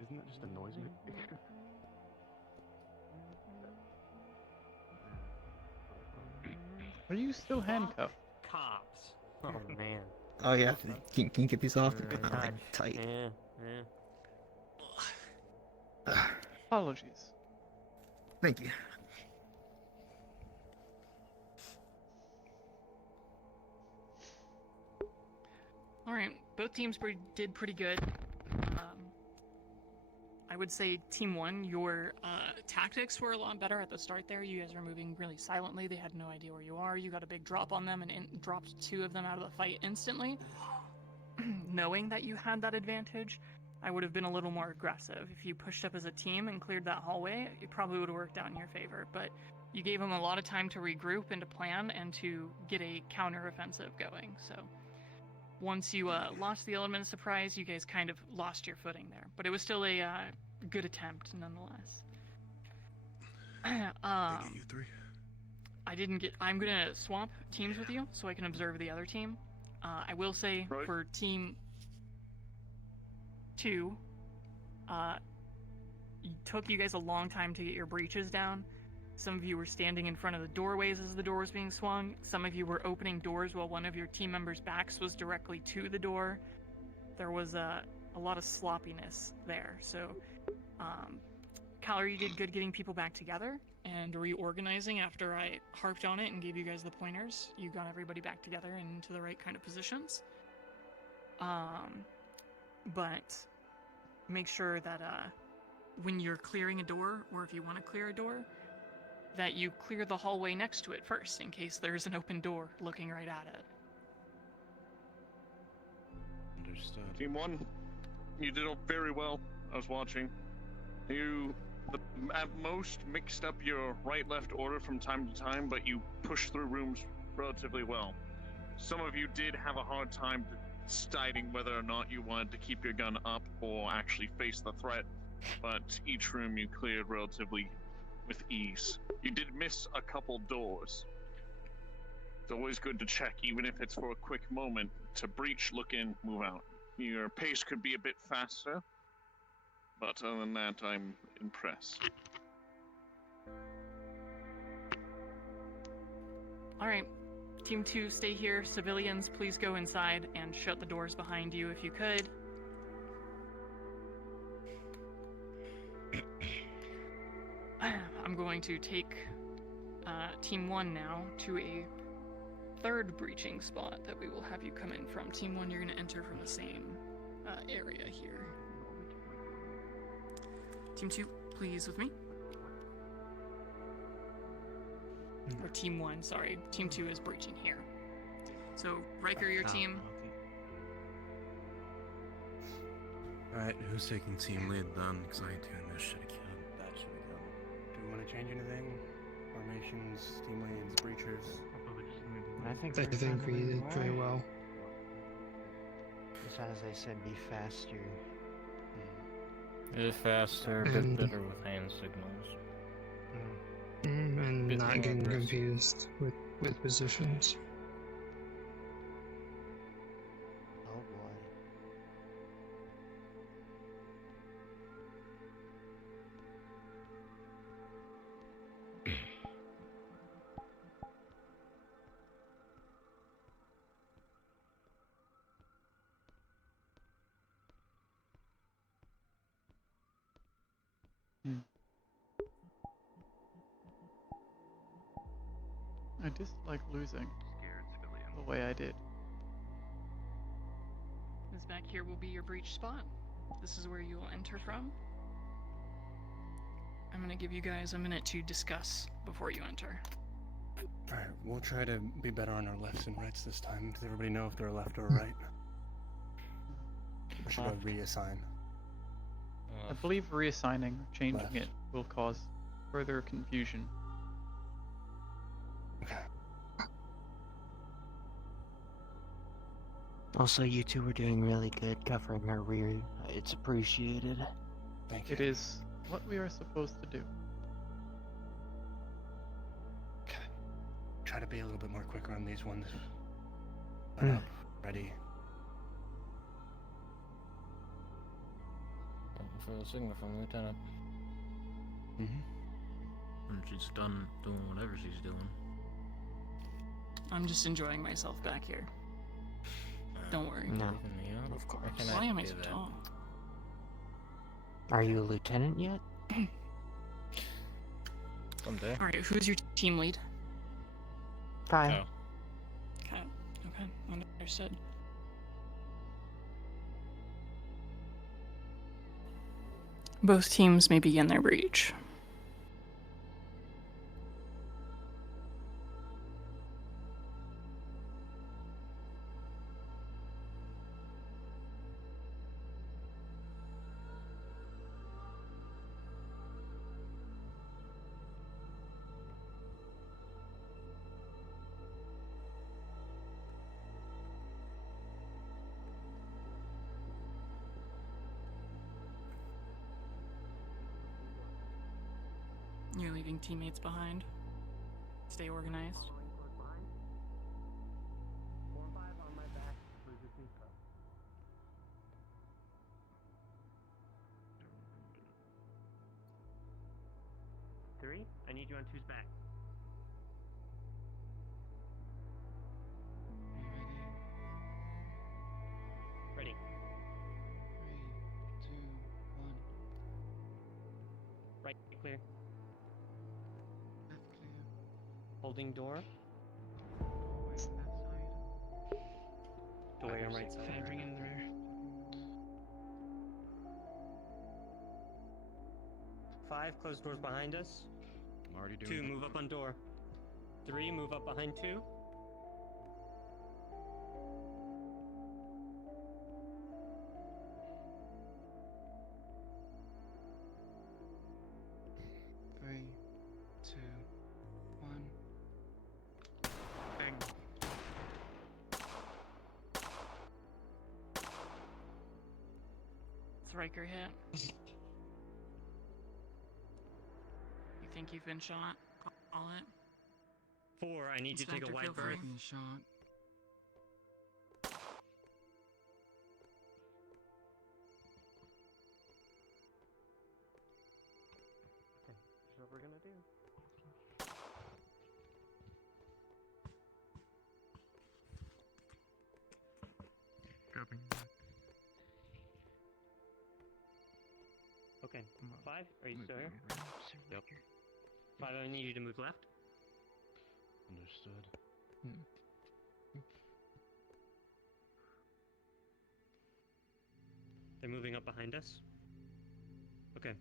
Isn't that just a noise maker? Are you still handcuffed? Cops. Oh man. Oh yeah, can you get these off? They're Touch. kind of tight. Yeah, Apologies. Thank you. All right, both teams did pretty good. I would say Team 1, your tactics were a lot better at the start there. You guys were moving really silently. They had no idea where you are. You got a big drop on them and dropped 2 of them out of the fight instantly. Knowing that you had that advantage, I would have been a little more aggressive. If you pushed up as a team and cleared that hallway, it probably would have worked out in your favor. But you gave them a lot of time to regroup and to plan and to get a counter-offensive going. So once you lost the element of surprise, you guys kind of lost your footing there. But it was still a good attempt, nonetheless. You 3. I'm gonna swap teams with you so I can observe the other team. I will say for Team 2, it took you guys a long time to get your breaches down. Some of you were standing in front of the doorways as the door was being swung. Some of you were opening doors while one of your team members' backs was directly to the door. There was a lot of sloppiness there. So, Calorie, you did good getting people back together and reorganizing after I harped on it and gave you guys the pointers. You got everybody back together and into the right kind of positions. But make sure that when you're clearing a door, or if you want to clear a door, that you clear the hallway next to it first, in case there's an open door looking right at it. Understood. Team 1, you did very well. I was watching. You, at most, mixed up your right-left order from time to time, but you pushed through rooms relatively well. Some of you did have a hard time deciding whether or not you wanted to keep your gun up or actually face the threat, but each room you cleared relatively with ease. You did miss a couple doors. It's always good to check, even if it's for a quick moment, to breach, look in, move out. Your pace could be a bit faster, but other than that, I'm impressed. Alright, Team 2, stay here. Civilians, please go inside and shut the doors behind you if you could. I'm going to take Team 1 now to a third breaching spot that we will have you come in from. Team 1, you're going to enter from the same area here. Team 2, please with me. Or Team 1, sorry. Team 2 is breaching here. So, Riker, your team. Alright, who's taking team lead then? Because I ain't doing this shit again. That should be good. Do we want to change anything? Formations, team leads, breachers? I think I we're think we fine did where very we are. well. Just as I said, be faster. It is faster, a bit And- better with hand signals. And Bit not more getting aggressive. confused with positions. Oh boy. I dislike losing Scared civilian. the way I did. This back here will be your breach spot. This is where you will enter from. I'm going to give you guys a minute to discuss before you enter. Alright, we'll try to be better on our lefts and rights this time. Does everybody know if they're left or right? Or should I reassign? I believe reassigning or changing Left. it will cause further confusion. Okay. Also, you two were doing really good covering our rear. It's appreciated. Thank you. It is what we are supposed to do. Okay. Try to be a little bit more quicker on these ones. Hmm. Up, ready. Waiting for the signal from the lieutenant. Mm-hmm. And she's done doing whatever she's doing. I'm just enjoying myself back here. Don't worry. No. Of course. Why am I so tall? Are you a lieutenant yet? Someday. Alright, who's your team lead? Kyle. Okay, understood. Both teams may begin their breach. You're leaving teammates behind. Stay organized. Three, I need you on two's back. Ready. 3, 2, 1. Right clear. Left clear. Holding door. Doorway, left side. Doorway on right side. Firing in the rear. 5, close doors behind us. I'm already 2, doing it. move up on door. 3, move up behind 2. Three, 2, 1. Bang. It's Riker hit. You think you've been shot? Call it. 4, I need you to take a Inspector, wide feel free. berth. Being shot. Here's what we're gonna do. Dropping. Okay, 5, are you still here? Yep. 5, I need you to move left. Understood. They're moving up behind us. Okay,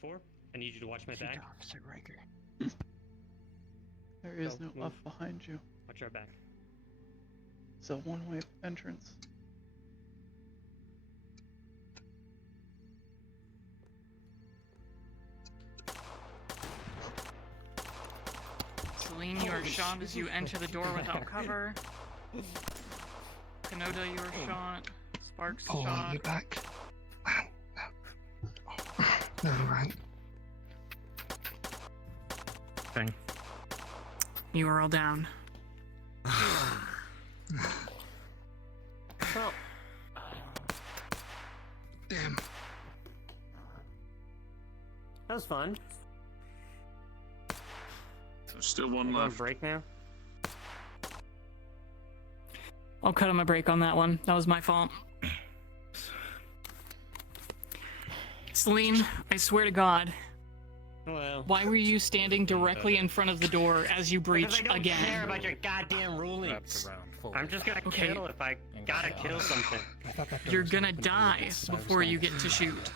4, I need you to watch my back. Officer Riker. There is Go, no move. up behind you. Watch our back. It's a one-way entrance. Celine, you are shot as you enter the door without cover. Kanoda, you are shot. Sparks Pull on shot. your back. No, right. Thing. You are all down. Well, Damn. that was fun. There's still one We're on left. break now. I'll cut him a break on that one. That was my fault. Celine, I swear to God, Well, why were you standing directly in front of the door as you because breach I don't again? care about your goddamn Wrapped rulings. around fully. I'm just gonna Okay. kill if I gotta kill something. You're gonna die before you get to shoot.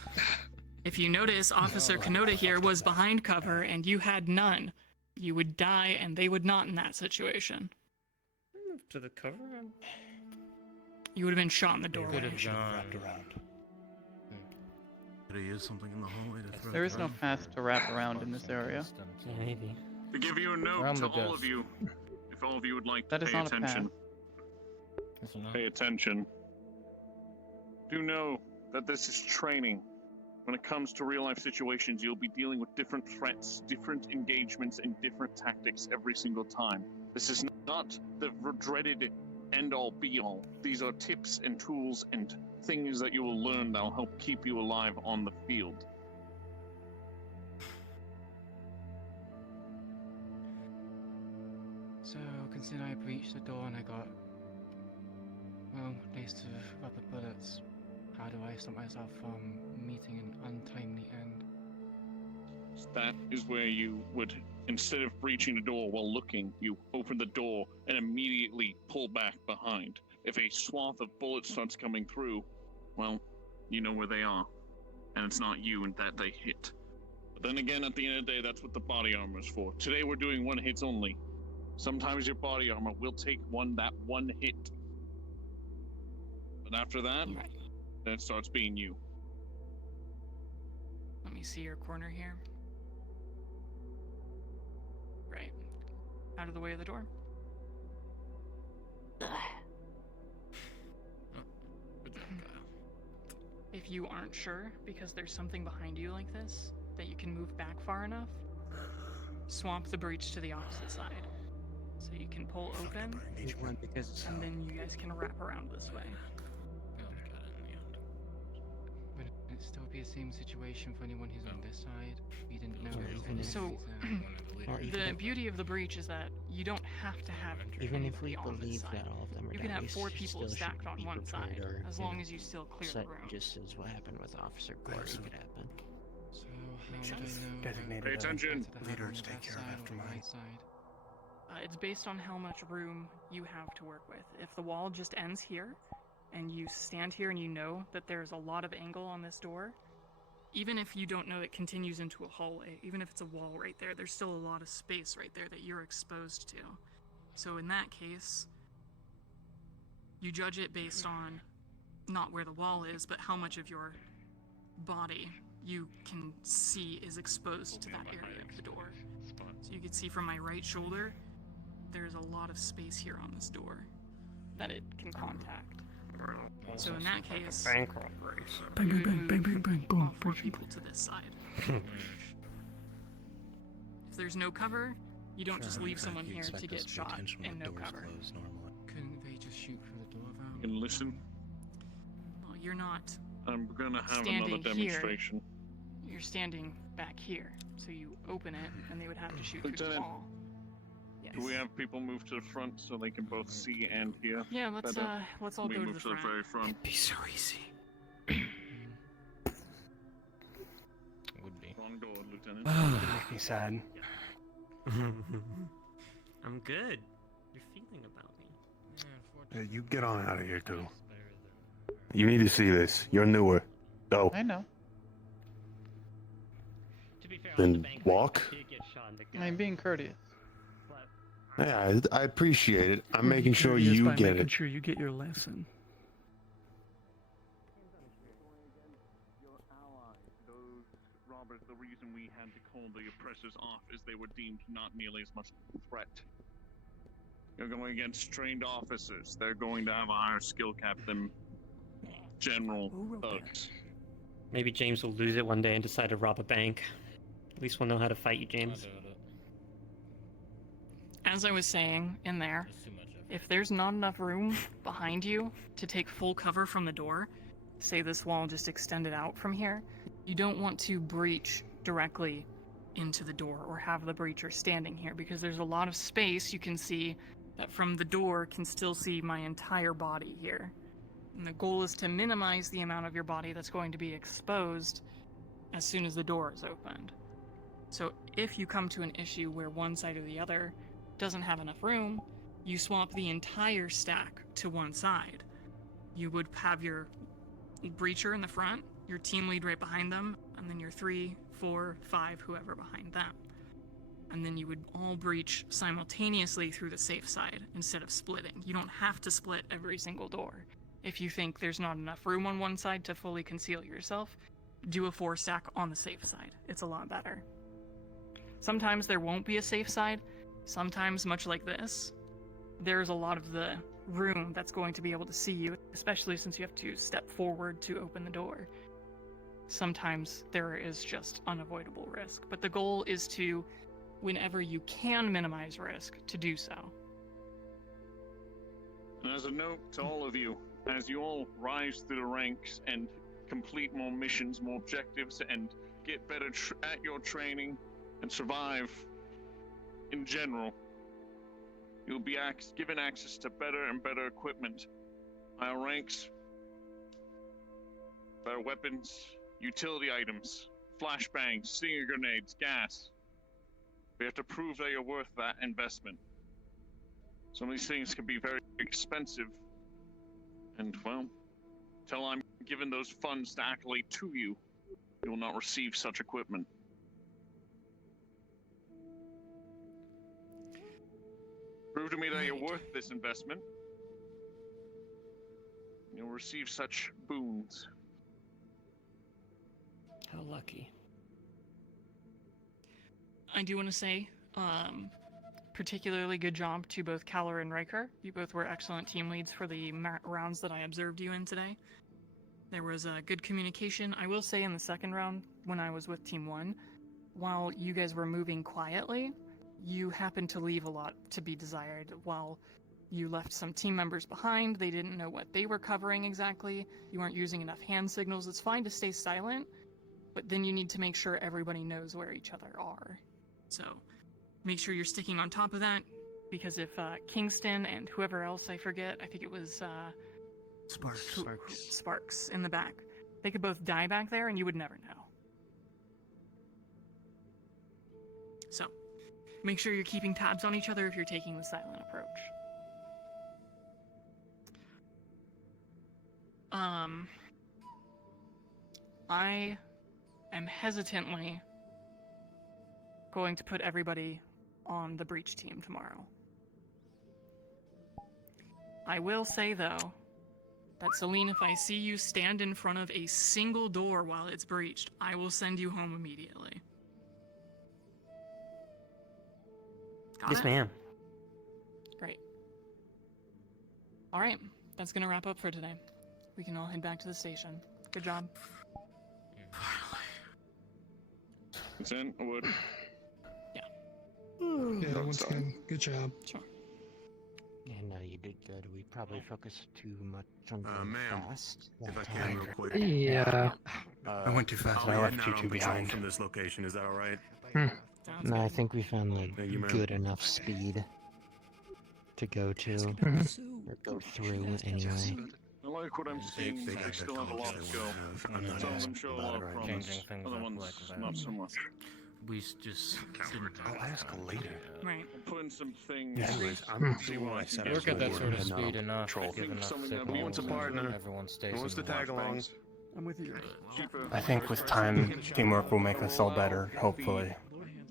If you notice, Officer Kanoda here was behind cover and you had none. You would die and they would not in that situation. Move to the cover. You would have been shot in the Could doorway. have gone. Could have used something in the hallway to throw. There is no path to wrap around in this area. Yeah, maybe. To give you a note Around to the all of desk. you, if all of you would like to That is pay not a path. attention, Yes or no? pay attention. Do know that this is training. When it comes to real life situations, you'll be dealing with different threats, different engagements, and different tactics every single time. This is not the dreaded end all be all. These are tips and tools and things that you will learn that will help keep you alive on the field. So, consider I breached the door and I got, well, laced with rubber bullets, how do I stop myself from meeting an untimely end? That is where you would, instead of breaching the door while looking, you open the door and immediately pull back behind. If a swath of bullets starts coming through, well, you know where they are, and it's not you and that they hit. But then again, at the end of the day, that's what the body armor is for. Today we're doing one hits only. Sometimes your body armor will take that one hit. But after that, then it starts being you. Let me see your corner here. Right. Out of the way of the door. If you aren't sure, because there's something behind you like this, that you can move back far enough, swamp the breach to the opposite side. So you can pull open, and then you guys can wrap around this way. Would it still be the same situation for anyone who's on this side? We didn't know if So, the beauty of the breach is that you don't have to have Even if anybody we on this believe side. that all of them are You can dead, have we 4 people still stacked should on be one prepared, side, or, as you long know, as you still clear the set room. just as what happened with Officer Corey could happen. So how would I sense. know Designated Pay attention. leaders take care of after my mine. side? It's based on how much room you have to work with. If the wall just ends here, and you stand here and you know that there's a lot of angle on this door, even if you don't know it continues into a hallway, even if it's a wall right there, there's still a lot of space right there that you're exposed to. So in that case, you judge it based on not where the wall is, but how much of your body you can see is exposed to that area of the door. So you can see from my right shoulder, there's a lot of space here on this door that it can contact. So in that case, Bank robbery. you would move all 4 people to this side. If there's no cover, you don't just leave someone here to get shot and no cover. Couldn't they just shoot through the door though? You can listen. Well, you're not I'm gonna have standing another demonstration. here. You're standing back here. So you open it and they would have to shoot through the Lieutenant, wall. Yes. do we have people move to the front so they can both see and hear? Yeah, let's better? all We go to move the to the front. very front. It'd be so easy. Would be. On board, Lieutenant. Make me sad. I'm good. You're feeling about me. Hey, you get on out of here too. You need to see this. You're newer. Go. I know. To be fair, Then on the bank, walk. I did get shot in the I'm being courteous. but Yeah, I appreciate it. I'm making sure you get it. sure you get your lesson. Your allies, those robbers, the reason we had to call the oppressors off is they were deemed not nearly as much a threat. You're going against trained officers. They're going to have a higher skill cap than general thugs. maybe James will lose it one day and decide to rob a bank. At least we'll know how to fight you, James. As I was saying in there, if there's not enough room behind you to take full cover from the door, say this wall just extended out from here, you don't want to breach directly into the door or have the breacher standing here because there's a lot of space. You can see that from the door can still see my entire body here. And the goal is to minimize the amount of your body that's going to be exposed as soon as the door is opened. So if you come to an issue where one side or the other doesn't have enough room, you swap the entire stack to one side. You would have your breacher in the front, your team lead right behind them, and then your 3, 4, 5, whoever behind them. And then you would all breach simultaneously through the safe side instead of splitting. You don't have to split every single door. If you think there's not enough room on one side to fully conceal yourself, do a 4 stack on the safe side. It's a lot better. Sometimes there won't be a safe side. Sometimes, much like this, there's a lot of the room that's going to be able to see you, especially since you have to step forward to open the door. Sometimes there is just unavoidable risk, but the goal is to, whenever you can minimize risk, to do so. And as a note to all of you, as you all rise through the ranks and complete more missions, more objectives, and get better at your training and survive in general, You'll be given access to better and better equipment, higher ranks, better weapons, utility items, flashbangs, stinger grenades, gas. We have to prove that you're worth that investment. Some of these things can be very expensive, and well, till I'm given those funds to accolade to you, you will not receive such equipment. Prove to me that you're worth this investment. You'll receive such boons. How lucky. I do want to say, particularly good job to both Kaller and Riker. You both were excellent team leads for the rounds that I observed you in today. There was good communication. I will say in the second round, when I was with Team 1, while you guys were moving quietly, you happened to leave a lot to be desired. While you left some team members behind, they didn't know what they were covering exactly. You weren't using enough hand signals. It's fine to stay silent, but then you need to make sure everybody knows where each other are. So make sure you're sticking on top of that, because if Kingston and whoever else I forget, I think it was Sparks in the back, they could both die back there and you would never know. So make sure you're keeping tabs on each other if you're taking the silent approach. I am hesitantly going to put everybody on the breach team tomorrow. I will say, though, that Celine, if I see you stand in front of a single door while it's breached, I will send you home immediately. Got Yes, it? ma'am. Great. Alright, that's gonna wrap up for today. We can all head back to the station. Good job. Consent, I would. Yeah, once again, good job. Sure. Yeah, no, you did good. We probably focused too much on going ma'am, fast. if I that can, time. real quick. Yeah. I went too fast. I left you two behind. From this location, is that all right? Sounds No, I good. think we found like Thank you, ma'am. good enough speed to go to or go through anyway. I like what I'm seeing. They still have a lot to go. Some of them show a lot of promise. Other ones, not so much. We just didn't I'll ask later. Right. I'll put in some things. Yeah, anyways, I'm See what I can Work get at that for sort of it. speed enough, Troll. give enough Something that signals, wants a and partner. everyone stays Who wants in to tag along? I'm with you. I think with time, teamwork will make us all better, hopefully.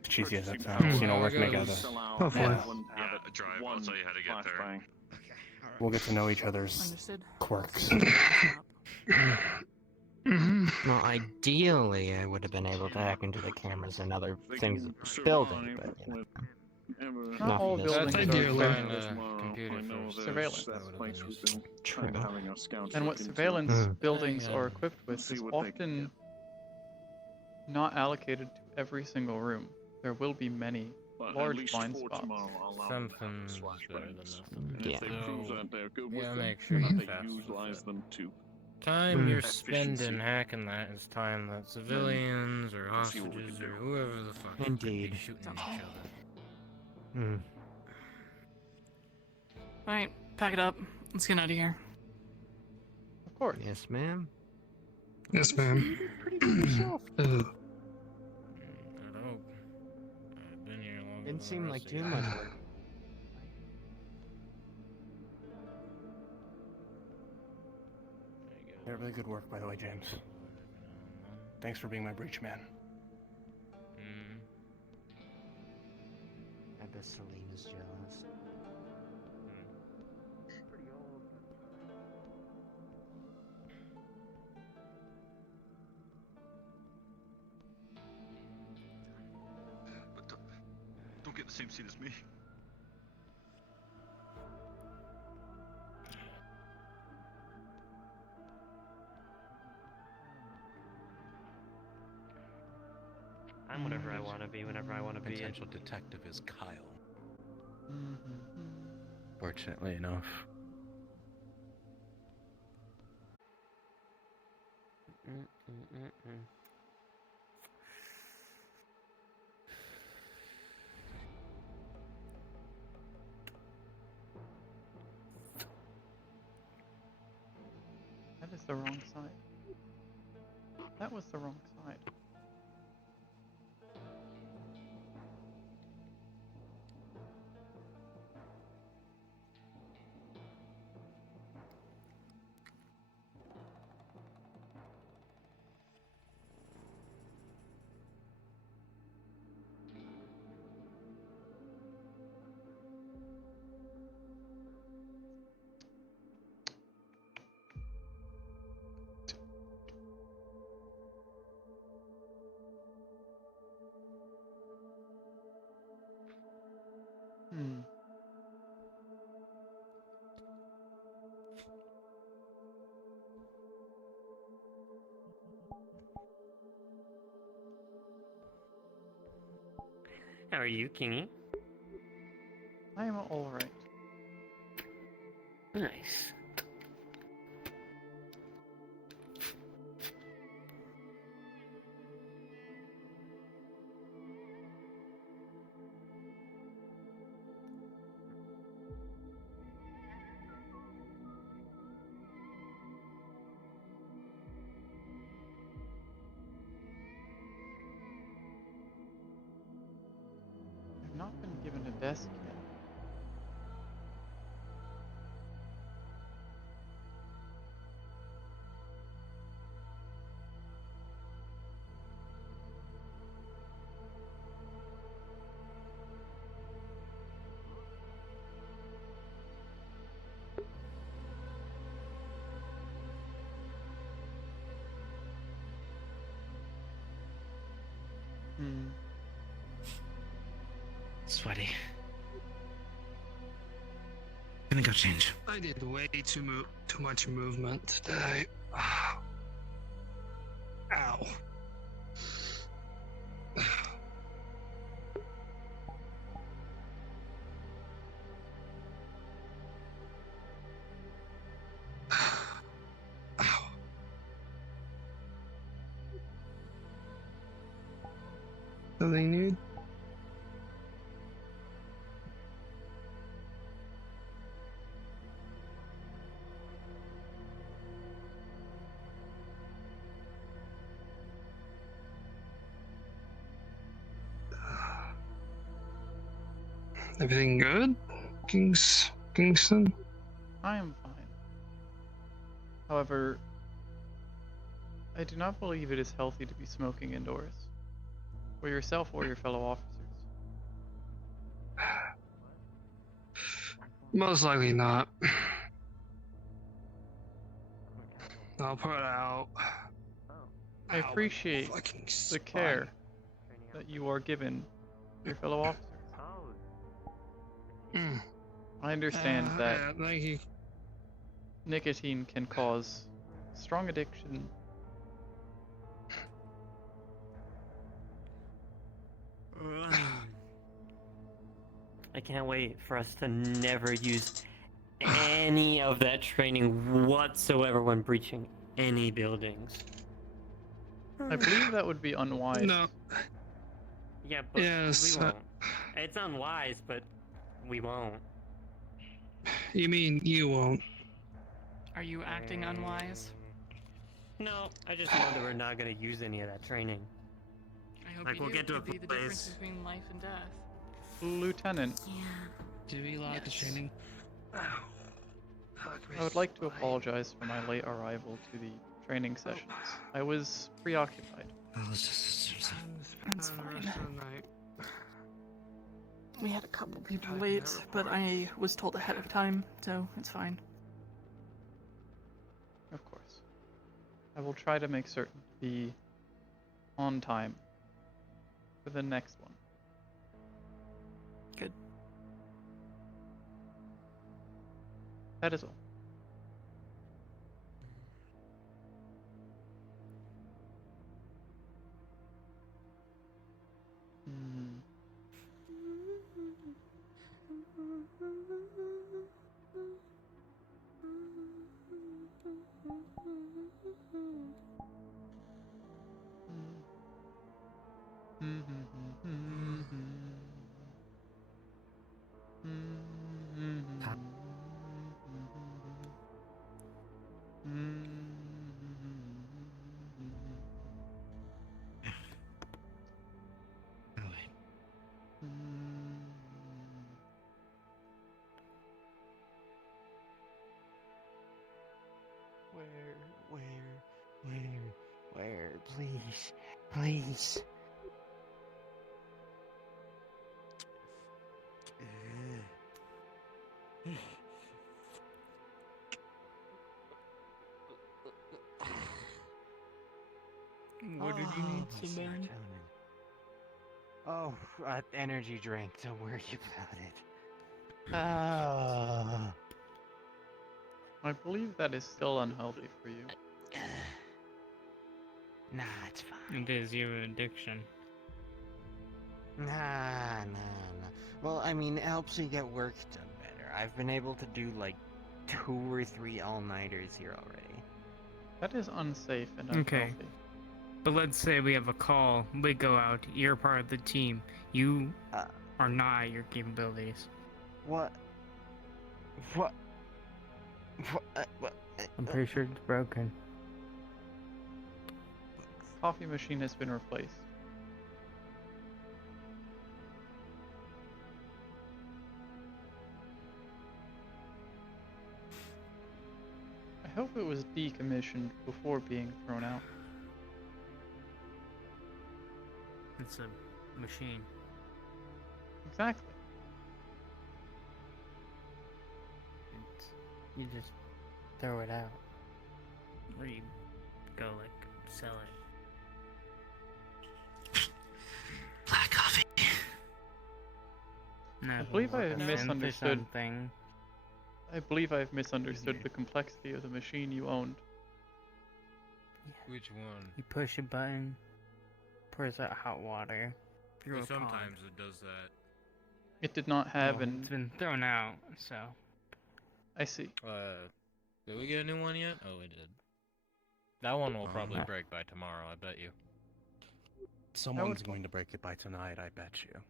As cheesy as that sounds, you know, working together. Hopefully. Yeah, drive. I'll tell you how to get there. We'll get to know each other's Understood. quirks. Well, ideally, I would have been able to hack into the cameras and other things in the building, but you know, Not not all for this buildings one. are Ideally. equipped with surveillance. True. And what surveillance buildings are equipped with is often not allocated to every single room. There will be many large blind spots. Something's better than nothing. Yeah. If they prove that they're good with Yeah, them, make sure you they fast utilize with them too. Time you're Efficiency. spending hacking that is time that civilians or see what we hostages can or do. whoever the fuck Indeed. be shooting at each other. Hmm. Alright, pack it up. Let's get out of here. Of course. Yes, ma'am. Yes, ma'am. I don't. I've been here longer Didn't than seem the like rest of too you. much work. Yeah, really good work, by the way, James. Thanks for being my breach man. I bet Selena's jealous. But don't get in the same seat as me. I'm whatever I want to be whenever I want to be. Potential detective is Kyle. Fortunately enough. That was the wrong side. Hmm. How are you, Kingy? I am alright. Nice. I've not been given a desk yet. Hmm. Sweaty. Gonna go change. I did way too much movement today. Ow. Something new? Everything good? Kingston? I am fine. However, I do not believe it is healthy to be smoking indoors. For yourself or your fellow officers. Most likely not. I'll put it out. I appreciate the care that you are given your fellow officers. I understand that thank you. nicotine can cause strong addiction. I can't wait for us to never use any of that training whatsoever when breaching any buildings. I believe that would be unwise. No. Yeah, but Yes, we won't. It's unwise, but we won't. You mean you won't? Are you acting unwise? No, I just know that we're not going to use any of that training. I hope Like, you we'll do. get to It could a be the difference place- between life and death. Lieutenant, Do we like the training? I would like to apologize for my late arrival to the training sessions. I was preoccupied. Oh, let's just That's fine. We had a couple people late, but I was told ahead of time, so it's fine. Of course. I will try to make certain to be on time for the next one. Good. That is all. Hmm. Where? Please, please. What did you need, my Simone? serotonin. Oh, energy drink. Don't worry about it. Ah. I believe that is still unhealthy for you. Nah, it's fine. It is your addiction. Nah. Well, I mean, it helps you get work done better. I've been able to do like 2 or 3 all-nighters here already. That is unsafe and unhealthy. Okay. But let's say we have a call, we go out, you're part of the team. You are not at your capabilities. What? I'm pretty sure it's broken. Coffee machine has been replaced. I hope it was decommissioned before being thrown out. It's a machine. Exactly. You just throw it out. Or you go, like, sell it. Black coffee. No, I believe I have no. misunderstood. Something. I believe I've misunderstood the complexity of the machine you owned. Which one? You push a button, pours out hot water. You're Sometimes it does that. It did not have Well, an. It's been thrown out, so. I see. Did we get a new one yet? Oh, we did. That one will probably break by tomorrow, I bet you. Someone's going to break it by tonight, I bet you.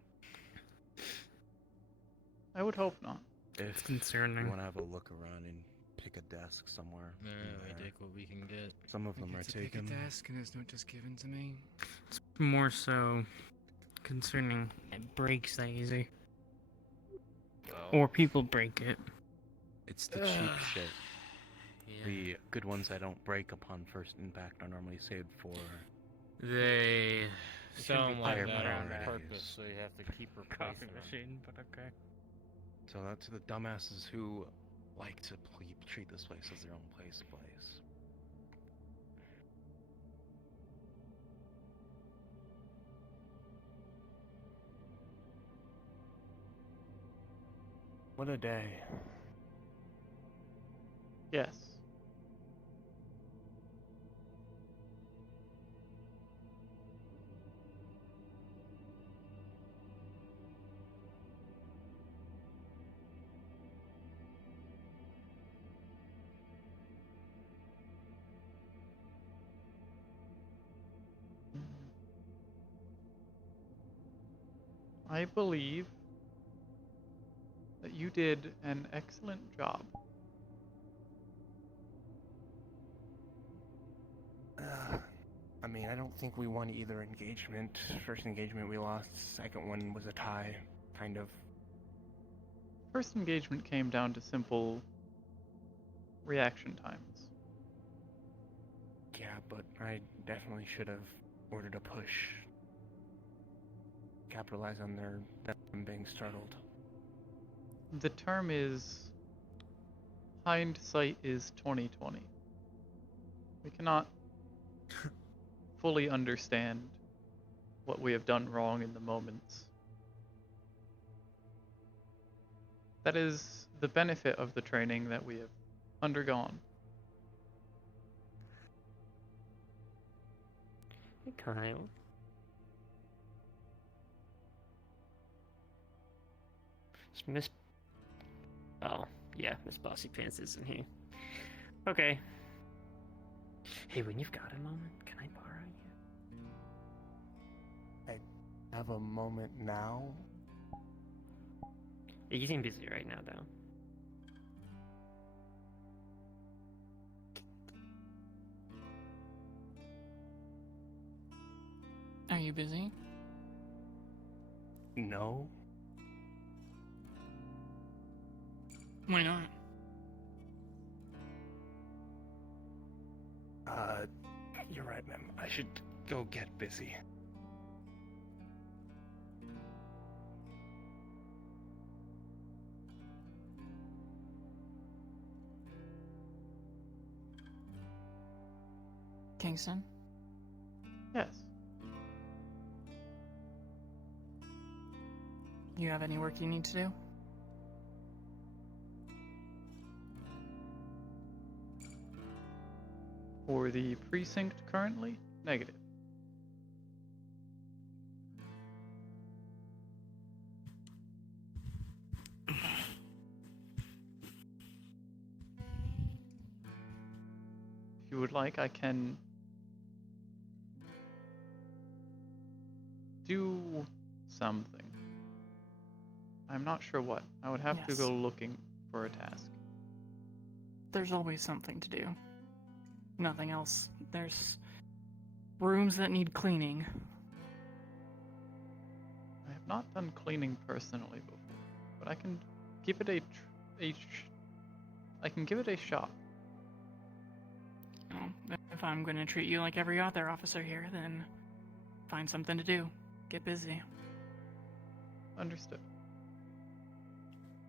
I would hope not. It's concerning. You want to have a look around and pick a desk somewhere. Yeah, we take what we can get. Some of them are taken. Pick a desk and it's not just given to me. It's more so concerning it breaks that easy. Or people break it. It's the cheap shit. Yeah. The good ones that don't break upon first impact are normally saved for. They sound like that on priorities. purpose, so you have to keep replacing them. Machine, but okay. So that's the dumbasses who like to treat this place as their own place. What a day. Yes. I believe that you did an excellent job. I mean, I don't think we won either engagement. First engagement we lost, second one was a tie, kind of. First engagement came down to simple reaction times. Yeah, but I definitely should have ordered a push. Capitalize on them being startled. The term is hindsight is 20/20. We cannot fully understand what we have done wrong in the moments. That is the benefit of the training that we have undergone. Hey, Kyle. Is Miss. Oh, yeah, Miss Bossy Pants isn't here. Okay. Hey, when you've got a moment, can I borrow you? I have a moment now. You seem busy right now, though. Are you busy? No. Why not? You're right, ma'am. I should go get busy. Kingston? Yes. You have any work you need to do? For the precinct currently, negative. If you would like, I can do something. I'm not sure what. I would have to Yes. go looking for a task. There's always something to do. Nothing else. There's rooms that need cleaning. I have not done cleaning personally before, but I can give it I can give it a shot. Well, if I'm going to treat you like every other officer here, then find something to do. Get busy. Understood.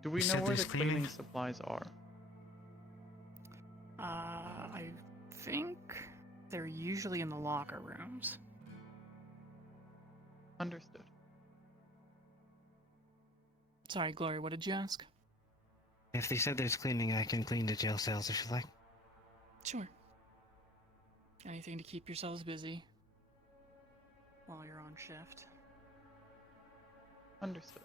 Do we You know said where the there's cleaning? cleaning supplies are? I think they're usually in the locker rooms. Understood. Sorry, Glory, what did you ask? If they said there's cleaning, I can clean the jail cells if you like. Sure. Anything to keep yourselves busy while you're on shift. Understood.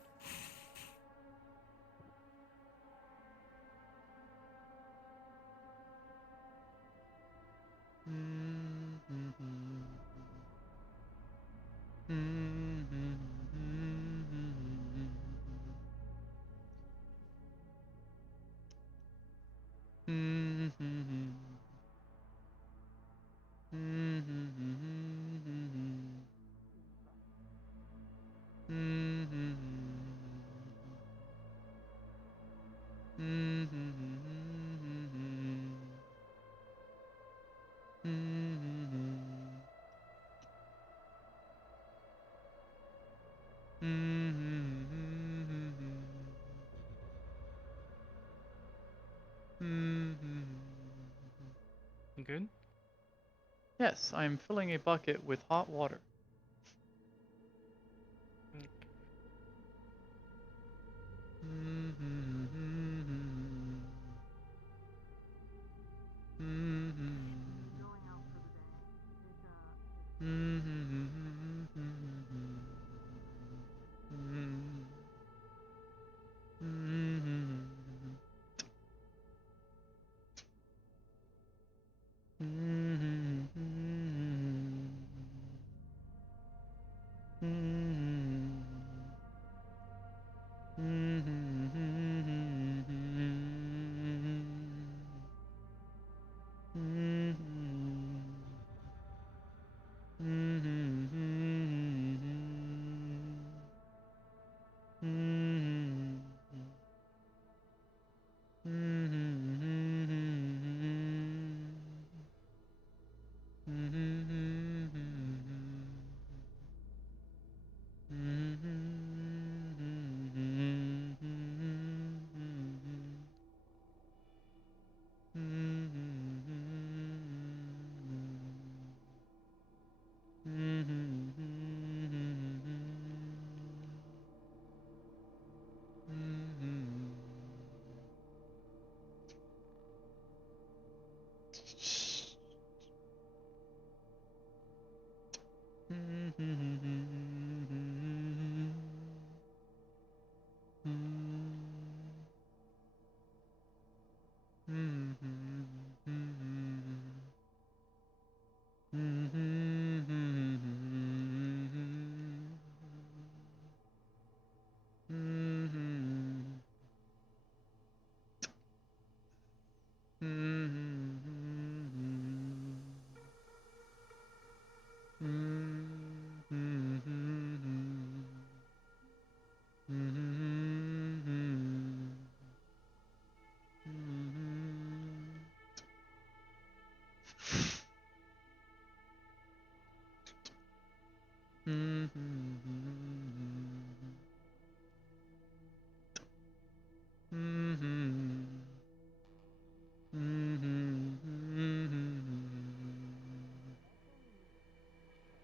You good? Yes, I am filling a bucket with hot water.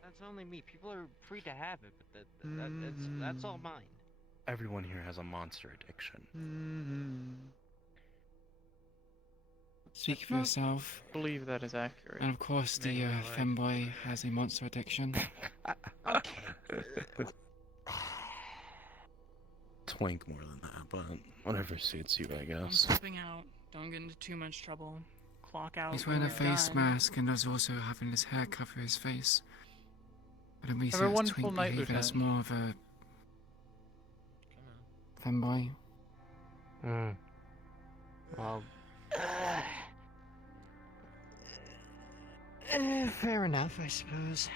That's only me. People are free to have it, but that's all mine. Everyone here has a monster addiction. Speak for yourself. I believe that is accurate. And of course, the femboy has a monster addiction. Okay. Twink more than that, but whatever suits you, I I'm guess. stepping out. Don't get into too much trouble. Clock out. He's wearing a when face you're done. mask and is also having his hair cover his face. But at least Have a that's wonderful twink night, behavior. That's Lieutenant. more of a femboy. Well, fair enough, I suppose.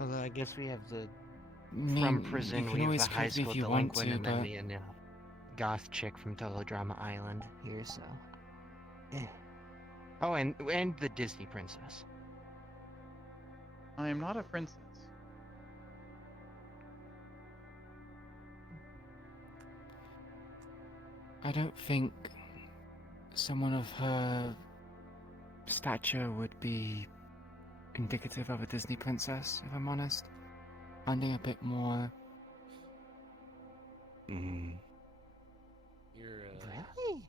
Although I guess we have the from prison, you we can have always the high quit me school if you want delinquent, to, and then but the goth chick from Teledrama Island here. So, oh, and the Disney princess. I am not a princess. I don't think someone of her stature would be indicative of a Disney princess, if I'm honest. Finding a bit more. Mm, You're Really?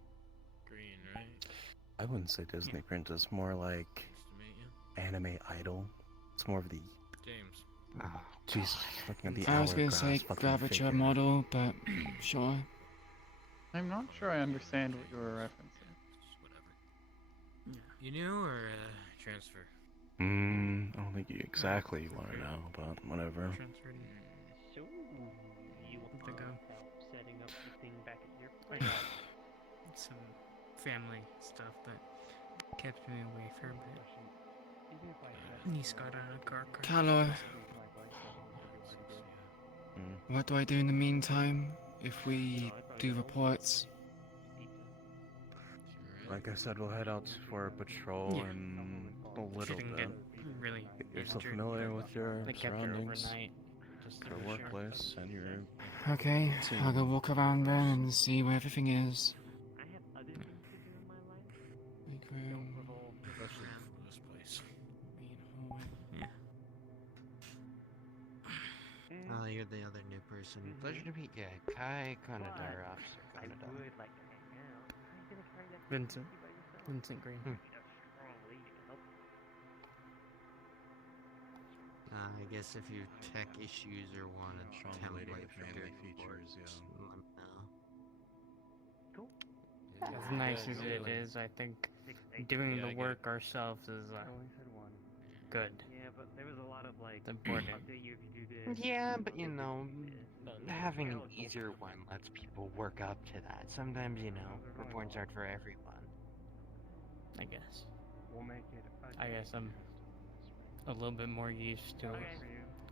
green, right? I wouldn't say Disney princess, more like Nice to meet you. anime idol. It's more of the James. Oh, Jesus, looking at the I was gonna hourglass say fucking gravature figure. model, but sure. I'm not sure I understand what you were referencing. Just whatever. You new or transfer? I don't think you exactly want to know, but whatever. Transferred. So, you want To go. help setting up the thing back at your I place? got some family stuff that kept me away for a bit. He's got a car crash. Calor, Mm. what do I do in the meantime if we do reports? Like I said, we'll head out for a patrol Yeah. in a little Shouldn't bit. get really Get yourself injured. familiar with your They kept her surroundings, overnight. Just to your be sure. workplace, and your Okay, I'll go walk around then and see where everything is. I have other things to do in my life. Like, Don't revolve Especially around for this place. main hallway. oh, you're the other new person. Pleasure to meet you, Kai Konadar, Officer I Konadar. would like to hang out. How are you gonna try that Vincent. by yourself? Vincent Green. You need a strong lady to help you. I guess if you have tech issues or want a Strong template lady with for manly your features, reports, yeah. let me know. As nice as it is, I think doing Yeah, I the get work ourselves is good. Yeah, but there was a lot of like, It's important. update you if you do this. Yeah, but you update know, you if you do this. having an easier one lets people work up to that. Sometimes, you know, reports aren't for everyone. I guess. We'll make it. I guess I'm a little bit more used to it. Okay.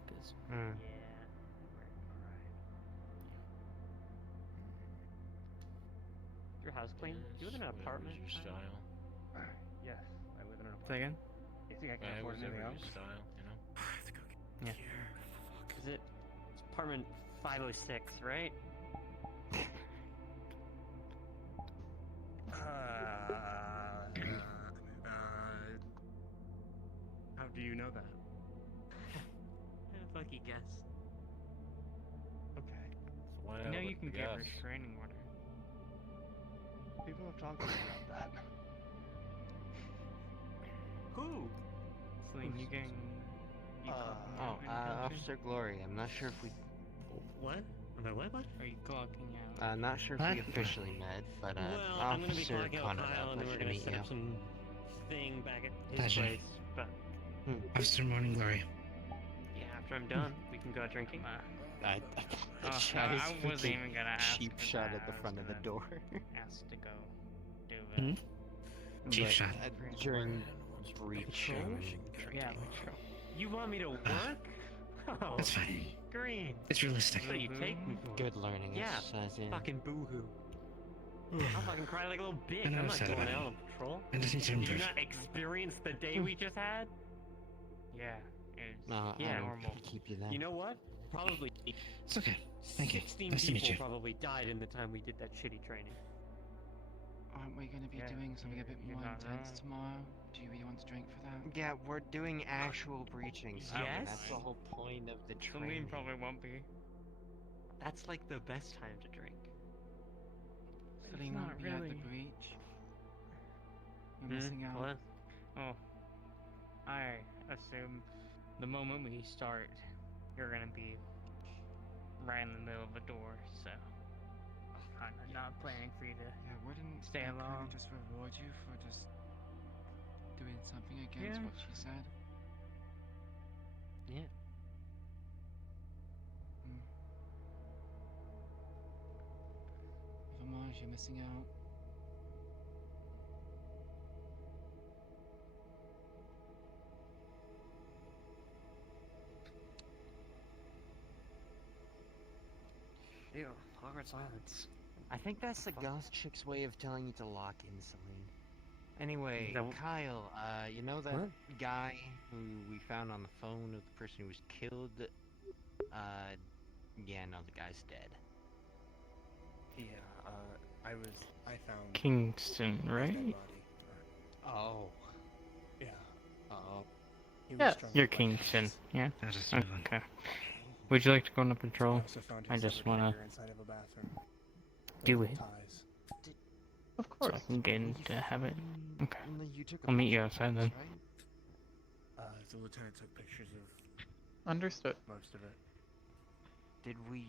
'Cause Mm. Yeah. Your house clean? Do you live in an apartment? Your style. Yes, I live in an say again? You think I can Yeah, afford whatever anything your else? style, you know? Yeah. Is it? It's apartment 506, right? How do you know that? Lucky guess. Okay. So why I not know you with can the get gas? restraining order. People have talked about that. Who? So then you can. You clocking out anytime soon? Officer Glory, I'm not sure if we, What? Am I what? Are you clocking out? not sure if we officially met, but, Well, I'm gonna be Officer calling out Kyle, Konada, and then pleasure we're to gonna meet set you. up some thing back at his Pleasure. place. But Officer Morning Glory. yeah, after I'm done, we can go out drinking. I I wasn't even gonna ask cheap for shot that. at the I was front of the gonna door. ask to go do it. Cheap shot. During breach. Yeah, You want me to work? Oh, That's fine. Green. It's realistic. What do you take me for? Good learning Yeah, exercise, yeah. Fucking boohoo. I'll fucking cry like a little bitch. I know I'm I'm not sad going about out it. on patrol. I just need to Did you improve. not experience the day we just had? yeah. It's No, I Yeah. don't normal. keep you then. You know what? Probably It's okay. Thank you. 16 Nice to meet people you. probably died in the time we did that shitty training. Aren't we going to be Yeah, doing something a bit you're more not intense wrong. tomorrow? Do you really want to drink for that? Yeah, we're doing actual breaching, so Yes? that's the whole point of the Celine training. probably won't be. That's like the best time to drink. Celine not won't be at the really. breach. You're missing out. What? Oh, I assume the moment we start, you're gonna be right in the middle of a door, so I'm kinda not planning for you to Yeah, wouldn't stay that kind along. of just reward you for just doing something against Yeah. what she said? Yeah. Hmm. If I'm honest, you're missing out. Ew, awkward silence. I think that's the ghost chick's way of telling you to lock in, Celine. Anyway, That w- Kyle, you know that What? guy who we found on the phone of the person who was killed? Yeah, no, the guy's dead. Yeah, I found Kingston, his right? dead body. Oh. Yeah. He was Yes. strung You're up by Kingston, ties. yeah? That is moving. Okay. Would you like to go on a So we patrol? also found I his just severed wanna finger inside of a bathroom. do Those were it. Ties. Of so I course. can get into habit. Okay. You took a I'll meet you picture of outside this, then. right? The lieutenant took pictures of Understood. most of it. Did we...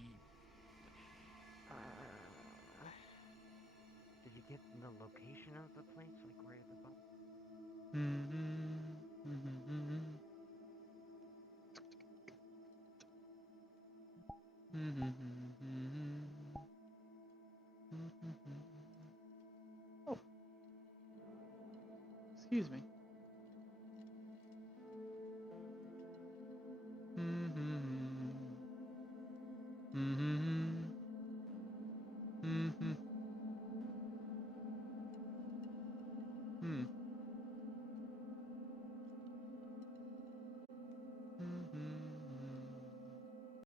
Did you get the location of the place? Like, where the body... Oh. Excuse me.